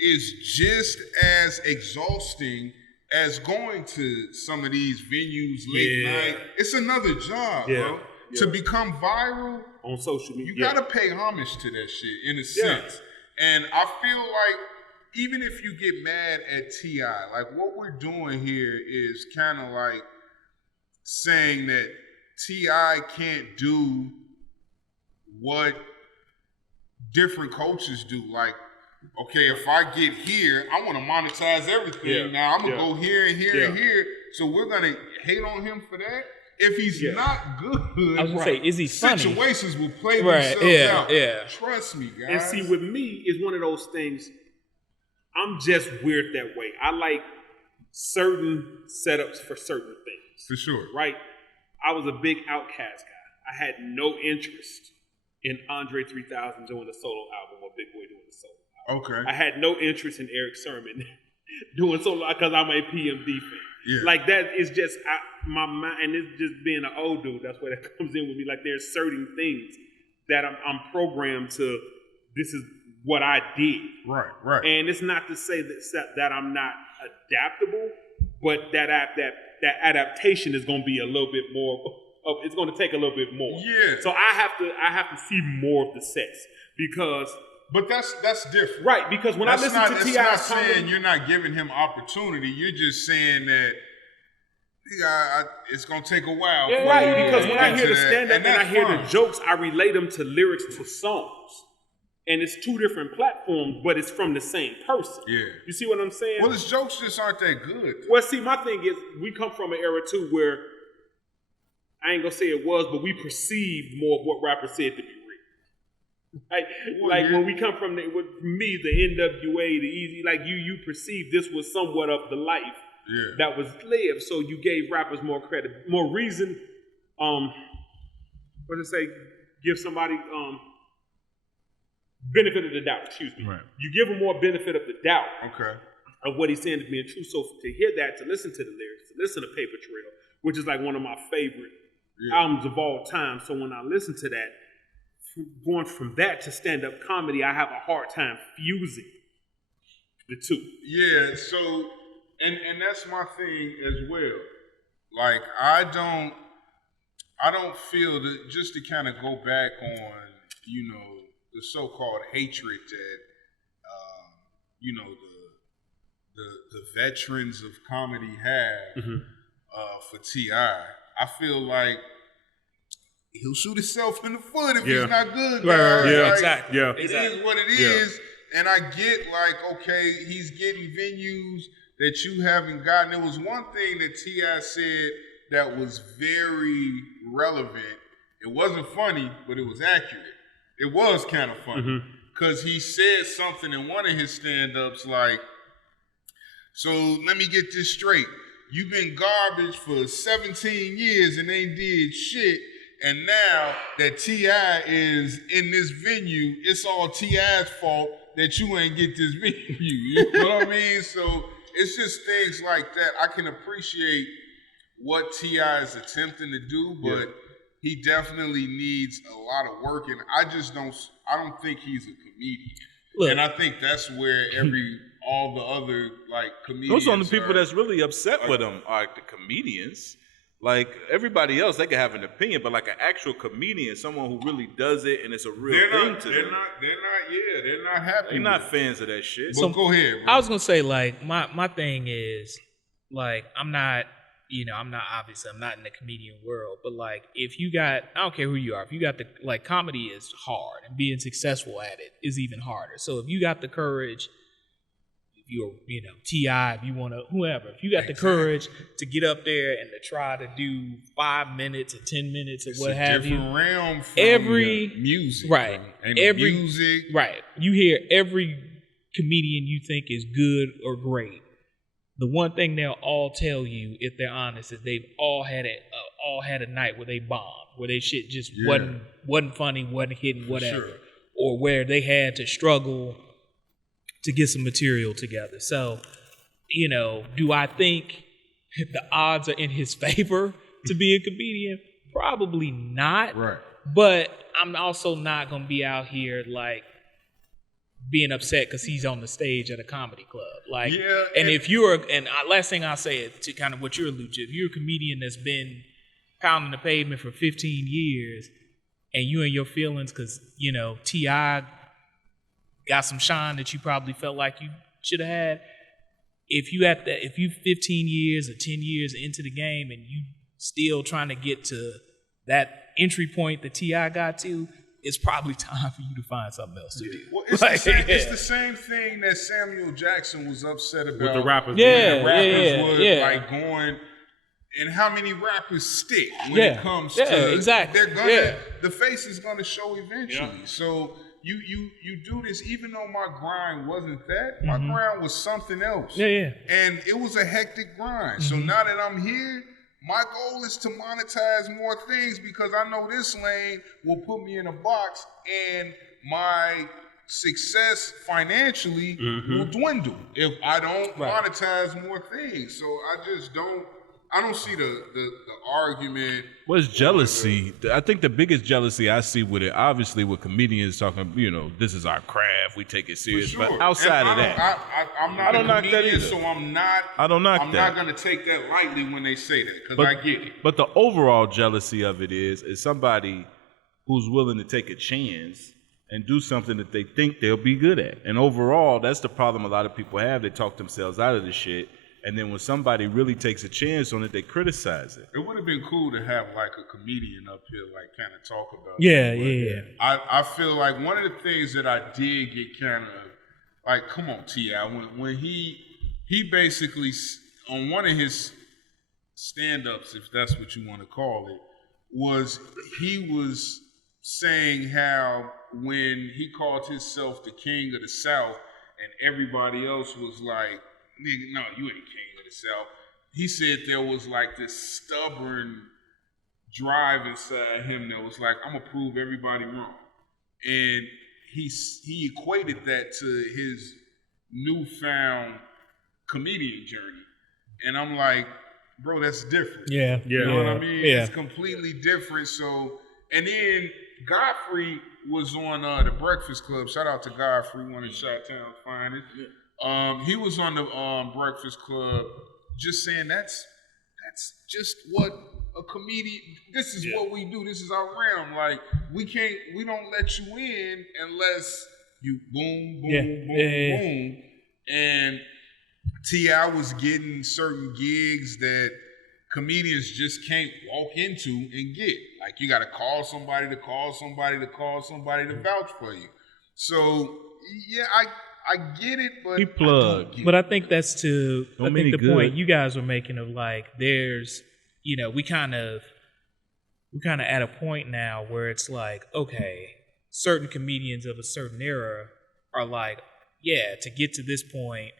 is just as exhausting as going to some of these venues late night. It's another job, bro. To become viral On social media. you gotta pay homage to that shit in a sense. And I feel like even if you get mad at T.I., like what we're doing here is kind of like saying that T.I. can't do what different coaches do. Like, okay, if I get here, I want to monetize everything. Yeah. Now I'm gonna go here and here and Yeah. here. So we're gonna hate on him for that. If he's not good, I was gonna say, is he funny? situations will play Right, themselves yeah, out. yeah. Trust me, guys. And see, with me, it's one of those things. I'm just weird that way. I like certain setups for certain things. for sure. Right? I was a big Outkast guy. I had no interest in Andre 3000 doing a solo album or Big Boy doing a solo album. Okay. I had no interest in Eric Sermon doing solo because I'm a PMD fan. Yeah. Like that is just my mind, and it's just being an old dude. That's where that comes in with me. Like there's certain things that I'm programmed to. This is what I did. Right. And it's not to say that I'm not adaptable, but that adaptation is going to be a little bit more. It's going to take a little bit more. Yeah. So I have to see more of the sets because. But that's different. Right, because when I listen to It's T.I.'s not saying comedy, you're not giving him opportunity. You're just saying that it's gonna take a while. for right, you to because when I get hear to the that, stand-up and I that's hear fine. the jokes, I relate them to lyrics to songs. And it's two different platforms, but it's from the same person. Yeah. You see what I'm saying? Well, his jokes just aren't that good. Well, see, my thing is, we come from an era too where I ain't gonna say it was, but we perceived more of what rappers said to be real. When we come from with me, the NWA, the Easy, like you perceived this was somewhat of the life that was lived. So you gave rappers more credit, more reason. What to say? Give somebody benefit of the doubt. Excuse me. Right. You give them more benefit of the doubt. Okay. Of what he's saying is being true. So to hear that, to listen to the lyrics, to listen to Paper Trail, which is like one of my favorite albums of all time. So when I listen to that, going from that to stand-up comedy, I have a hard time fusing the two. Yeah. So, and that's my thing as well. Like I don't feel that, just to kind of go back on, the so-called hatred that, the veterans of comedy have for T.I. I feel like he'll shoot himself in the foot if he's not good. Right, guys. yeah, Like, exactly. It is what it is, And I get like, okay, he's getting venues that you haven't gotten. There was one thing that T.I. said that was very relevant. It wasn't funny, but it was accurate. It was kind of funny because he said something in one of his stand-ups like, so let me get this straight. You've been garbage for 17 years and ain't did shit. And now that T.I. is in this venue, it's all T.I.'s fault that you ain't get this venue. You know what I mean? So it's just things like that. I can appreciate what T.I. is attempting to do, but he definitely needs a lot of work. And I don't think he's a comedian. Look, and I think that's where all the other like comedians. Those are the people that's really upset with him are the comedians. Like everybody else, they can have an opinion, but like an actual comedian, someone who really does it and it's a real thing to them. They're not happy. They're not fans of that shit. So go ahead, bro. I was gonna say like my thing is like I'm not in the comedian world, but like if you got, I don't care who you are, if you got the like comedy is hard and being successful at it is even harder. So if you got the courage, if you're, T.I., if you want to, whoever, if you got the courage to get up there and to try to do 5 minutes or 10 minutes or what have you. Different realm from every music. Right. And every music. Right. You hear every comedian you think is good or great. The one thing they'll all tell you, if they're honest, is they've all had a night where they bombed, where their shit just wasn't funny, wasn't hitting, whatever, or where they had to struggle to get some material together. So, do I think the odds are in his favor to be a comedian? Probably not. Right. But I'm also not gonna be out here like being upset because he's on the stage at a comedy club. Like, and if you're, last thing I'll say to kind of what you're alluding to, if you're a comedian that's been pounding the pavement for 15 years and you in your feelings because, T.I. got some shine that you probably felt like you should have had, if you 15 years or 10 years into the game and you still trying to get to that entry point that T.I. got to, it's probably time for you to find something else to do. Well, it's the same thing that Samuel Jackson was upset about. With the rappers. Like going, and how many rappers stick when it comes to exactly. They're gonna the face is gonna show eventually. Yeah. So you do this, even though my grind wasn't that, my grind was something else. And it was a hectic grind. So now that I'm here, my goal is to monetize more things because I know this lane will put me in a box and my success financially will dwindle if I don't monetize more things. So I don't see the argument. What's jealousy? I think the biggest jealousy I see with it, obviously with comedians talking, this is our craft, we take it serious. Sure. But outside of that, I'm not a comedian, so I'm not not going to take that lightly when they say that because I get it. But the overall jealousy of it is somebody who's willing to take a chance and do something that they think they'll be good at. And overall, that's the problem a lot of people have. They talk themselves out of the shit. And then when somebody really takes a chance on it, they criticize it. It would have been cool to have like a comedian up here, like kind of talk about it. I feel like one of the things that I did get kind of like, come on, T.I. When he basically on one of his stand-ups, if that's what you want to call it, he was saying how when he called himself the king of the South and everybody else was like, nigga, no, you ain't king of the South. He said there was like this stubborn drive inside him that was like, I'm gonna prove everybody wrong. And he equated that to his newfound comedian journey. And I'm like, bro, that's different. Yeah. You know what I mean? Yeah. It's completely different. So, and then Godfrey was on the Breakfast Club. Shout out to Godfrey, one of Chi-Town's finest. He was on the Breakfast Club just saying that's just what a comedian, this is what we do, this is our realm. Like we don't let you in unless you boom, boom. And T.I. was getting certain gigs that comedians just can't walk into and get. Like you gotta call somebody to vouch for you. So yeah, I get it, but He plugged. But I think that's to Don't I mean think he the point good. you guys were making of like there's we kind of at a point now where it's like, okay, certain comedians of a certain era are like, yeah, to get to this point,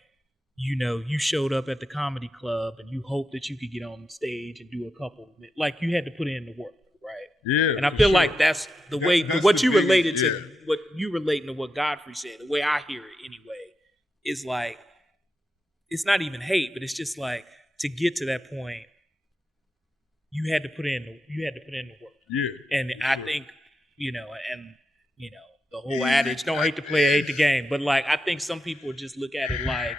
you showed up at the comedy club and you hoped that you could get on stage and do a couple like you had to put in the work, right? yeah. And I for feel sure. like that's the way That's what the you biggest- related to yeah. what you relating to what Godfrey said. The way I hear it anyway is like it's not even hate, but it's just like to get to that point, you had to put in the work. Yeah. And I think the whole adage, don't hate the player, hate the game. But like I think some people just look at it like,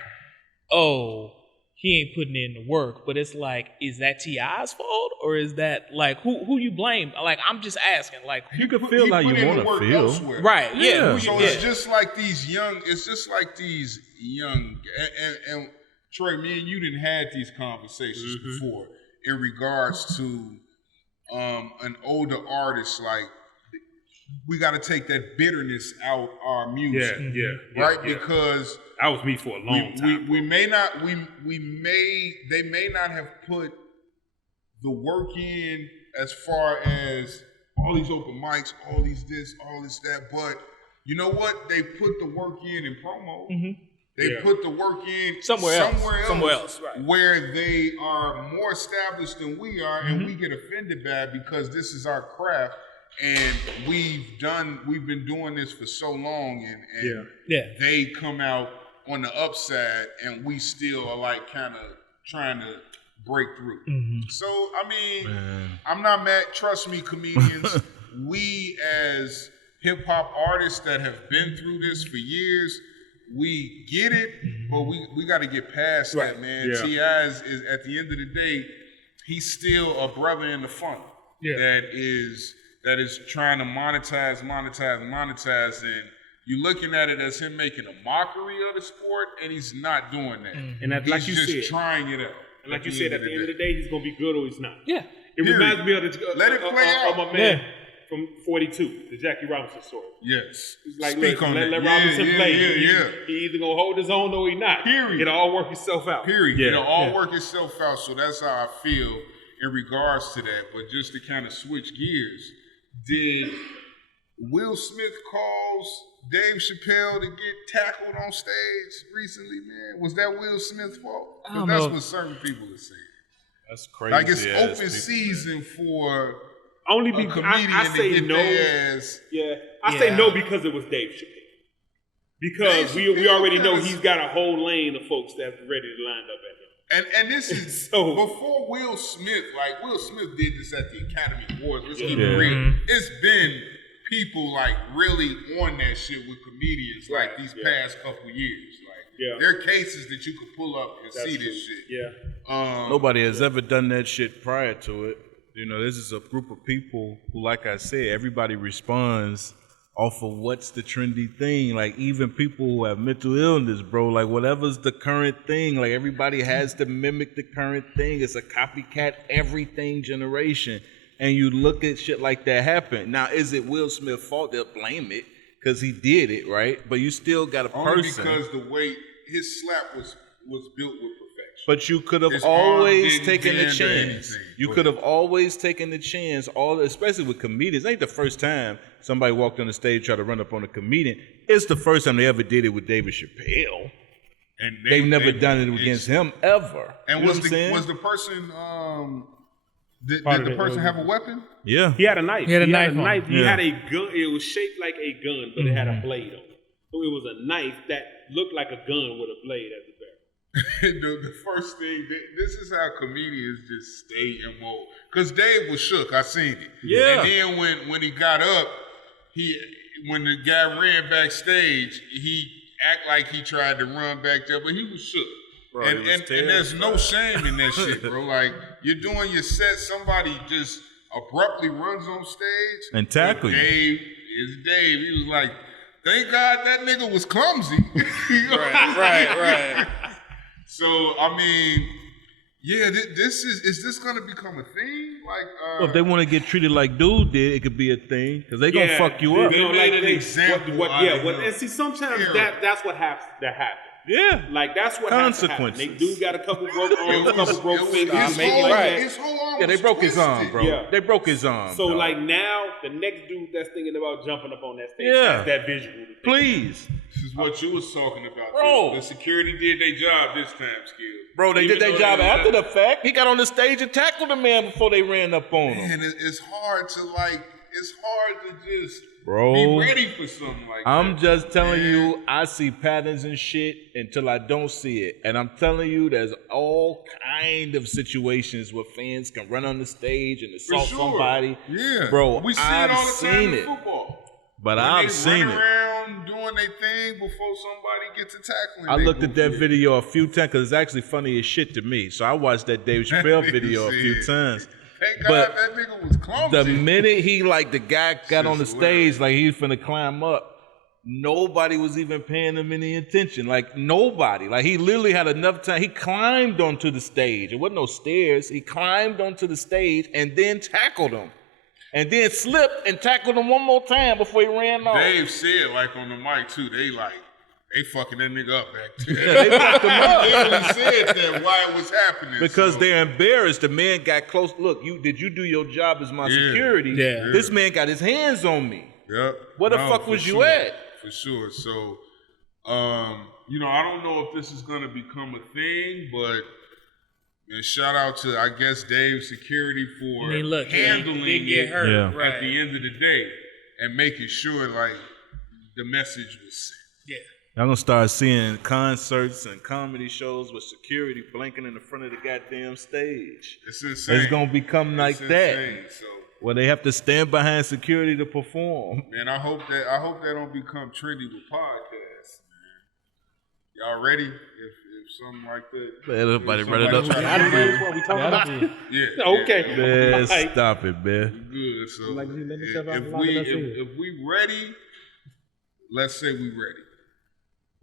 oh, he ain't putting in the work. But it's like, is that T.I.'s fault or is that like who you blame? Like I'm just asking. Like You can He feel how put you in the want to work feel. elsewhere. right, yeah. Yeah. Who So you, it's just like these young. And Trey, me and you didn't had these conversations before in regards to an older artist. Like we got to take that bitterness out our music, right? Yeah. Because That was me for a long time. we may not they may not have put the work in as far as all these open mics, all these this, all this that, but you know what? They put the work in promo. They put the work in Somewhere else, right. where they are more established than we are, and we get offended by it because this is our craft, and we've been doing this for so long, and they come out on the upside, and we still are like kind of trying to break through. So I mean, I'm not mad. Trust me, comedians. We as hip hop artists that have been through this for years, we get it, but we got to get past that, man. Yeah. T.I. is at the end of the day, he's still a brother in the funk that is trying to monetize, and you're looking at it as him making a mockery of the sport, and he's not doing that. And that, like He's you just said, trying it out. and like you said, at the end of the day, he's gonna be good or he's not. Yeah. It reminds me of the Let it play out. my man from 42, the Jackie Robinson story. Yes. It's like, Speak look, on let that. Robinson play. Yeah. He either gonna hold his own or he not. Period. It'll all work itself out. Period. Yeah. It'll all work itself out. So that's how I feel in regards to that. But just to kind of switch gears, did Will Smith calls Dave Chappelle to get tackled on stage recently, man? Was that Will Smith's fault? I don't Because that's know. what certain people are saying. That's crazy. Like it's ass open people. season for Only a because comedian I to say get no. their ass. Yeah, I say Yeah. no because it was Dave Chappelle. Because Dave we Chappelle already know does- he's got a whole lane of folks that's ready to line up at him. And this is So- before Will Smith. Like Will Smith did this at the Academy Awards. Let's keep Yeah. it real. It's been people like really on that shit with comedians like these past couple years. Like there are cases that you could pull up and see this shit. Yeah. Nobody has ever done that shit prior to it. You know, this is a group of people who, like I said, everybody responds off of what's the trendy thing. Like even people who have mental illness, bro, like whatever's the current thing, like everybody has to mimic the current thing. It's a copycat everything generation. And you look at shit like that happen. Now, is it Will Smith's fault? They'll blame it because he did it, right? But you still got a Only person. because the way his slap was built with perfection. But you could have His arm always didn't taken the bend or chance. anything, You but- could have always taken the chance, especially with comedians. It ain't the first time somebody walked on the stage try to run up on a comedian. It's the first time they ever did it with David Chappelle. And They've never done it against him ever. And You know was what I'm saying? the person did Part of the it person was- have a weapon? Yeah. He had a knife. He had a knife on him. He Yeah. had a gun. It was shaped like a gun, but it had a blade on it. So it was a knife that looked like a gun with a blade at the barrel. the first thing, this is how comedians just stay in mode. Because Dave was shook. I seen it. Yeah. And then when he got up, when the guy ran backstage, he act like he tried to run back there, but he was shook. Bro, and, he was and there's no shame in that shit, bro. Like, you're doing your set, somebody just abruptly runs on stage. And tackle you. Dave is Dave. He was like, thank God that nigga was clumsy. Right. So, I mean, yeah, is this going to become a thing? Well, if they want to get treated like dude did, it could be a thing because they gonna fuck you up. They made an example. And see, sometimes that's what happens. That happens. Yeah, Like that's what consequences. They do got a couple broke arms, a couple broke fingers. His whole arm Yeah, they was broke his arm, twisted. bro. Yeah. They broke his arm. So dog. like now, the next dude that's thinking about jumping up on that stage Yeah. has that visual. to think please, This is what you was talking about. Bro. The security did their job this time, Skills. bro, they Even did their though job they- after the fact. He got on the stage and tackled the man before they ran up on him. Man, it's hard to it's hard to just Bro, be ready for something like that. I'm just telling Man. you, I see patterns and shit until I don't see it. And I'm telling you, there's all kind of situations where fans can run on the stage and For assault sure. somebody. Yeah, Bro, we see I've it all the time seen in it. football. But When I've they seen run it. around doing their thing before somebody gets a tackle. I looked at that video a few times because it's actually funny as shit to me. So I watched that Dave Chappelle video a few times. Thank God But that nigga was clumsy. the minute the guy got on the Shit's hilarious. stage, like he was finna climb up, nobody was even paying him any attention. Like nobody. Like he literally had enough time. He climbed onto the stage. It wasn't no stairs. He climbed onto the stage and then tackled him. And then slipped and tackled him one more time before he ran off. Dave said, like on the mic too, they fucking that nigga up back there. They fucked him up. They literally said that why it was happening. Because so. they're embarrassed. The man got close. Look, did you do your job as my Yeah. security? Yeah. This man got his hands on me. Yep. Where the fuck for was you sure. at? For sure. So, I don't know if this is gonna become a thing, but man, shout out to I guess Dave's security for handling they get it hurt, Yeah. right? at the end of the day and making sure like the message was sent. Yeah. I'm gonna start seeing concerts and comedy shows with security blinking in the front of the goddamn stage. It's insane. It's gonna become like It's that, insane. So, where they have to stand behind security to perform. man, I hope that don't become trendy with podcasts, man. Y'all ready? If something like that. Man, everybody if running somebody up. try to do That's that, what we talking about. Yeah. Okay. Yeah. Man, Right. stop it, man. Good. So Like, you let yourself out if long enough in. if we ready, let's say we ready.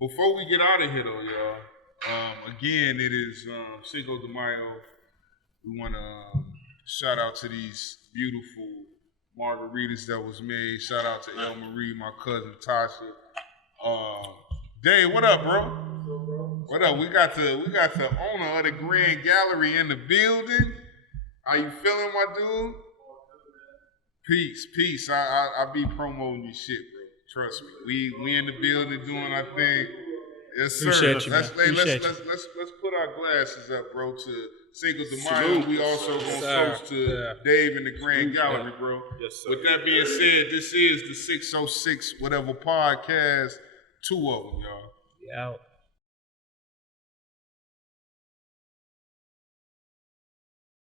Before we get out of here though, y'all, again it is Cinco de Mayo. We want to shout out to these beautiful margaritas that was made. Shout out to El Marie, my cousin Tasha. Dave, what up, bro? What up? We got the owner of the Grand Gallery in the building. How you feeling, my dude? Peace. I be promoting your shit, bro. Trust me. We in the building doing our thing. Yes, sir. Appreciate you, man. Let's Appreciate put our glasses up, bro, to Cinco de Mayo. We also gonna toast to Yeah. Dave in the Grand Gallery, bro. Yes, sir. With that being said, this is the 606 Whateva Podcast. 2 of them, y'all. Yeah. Out.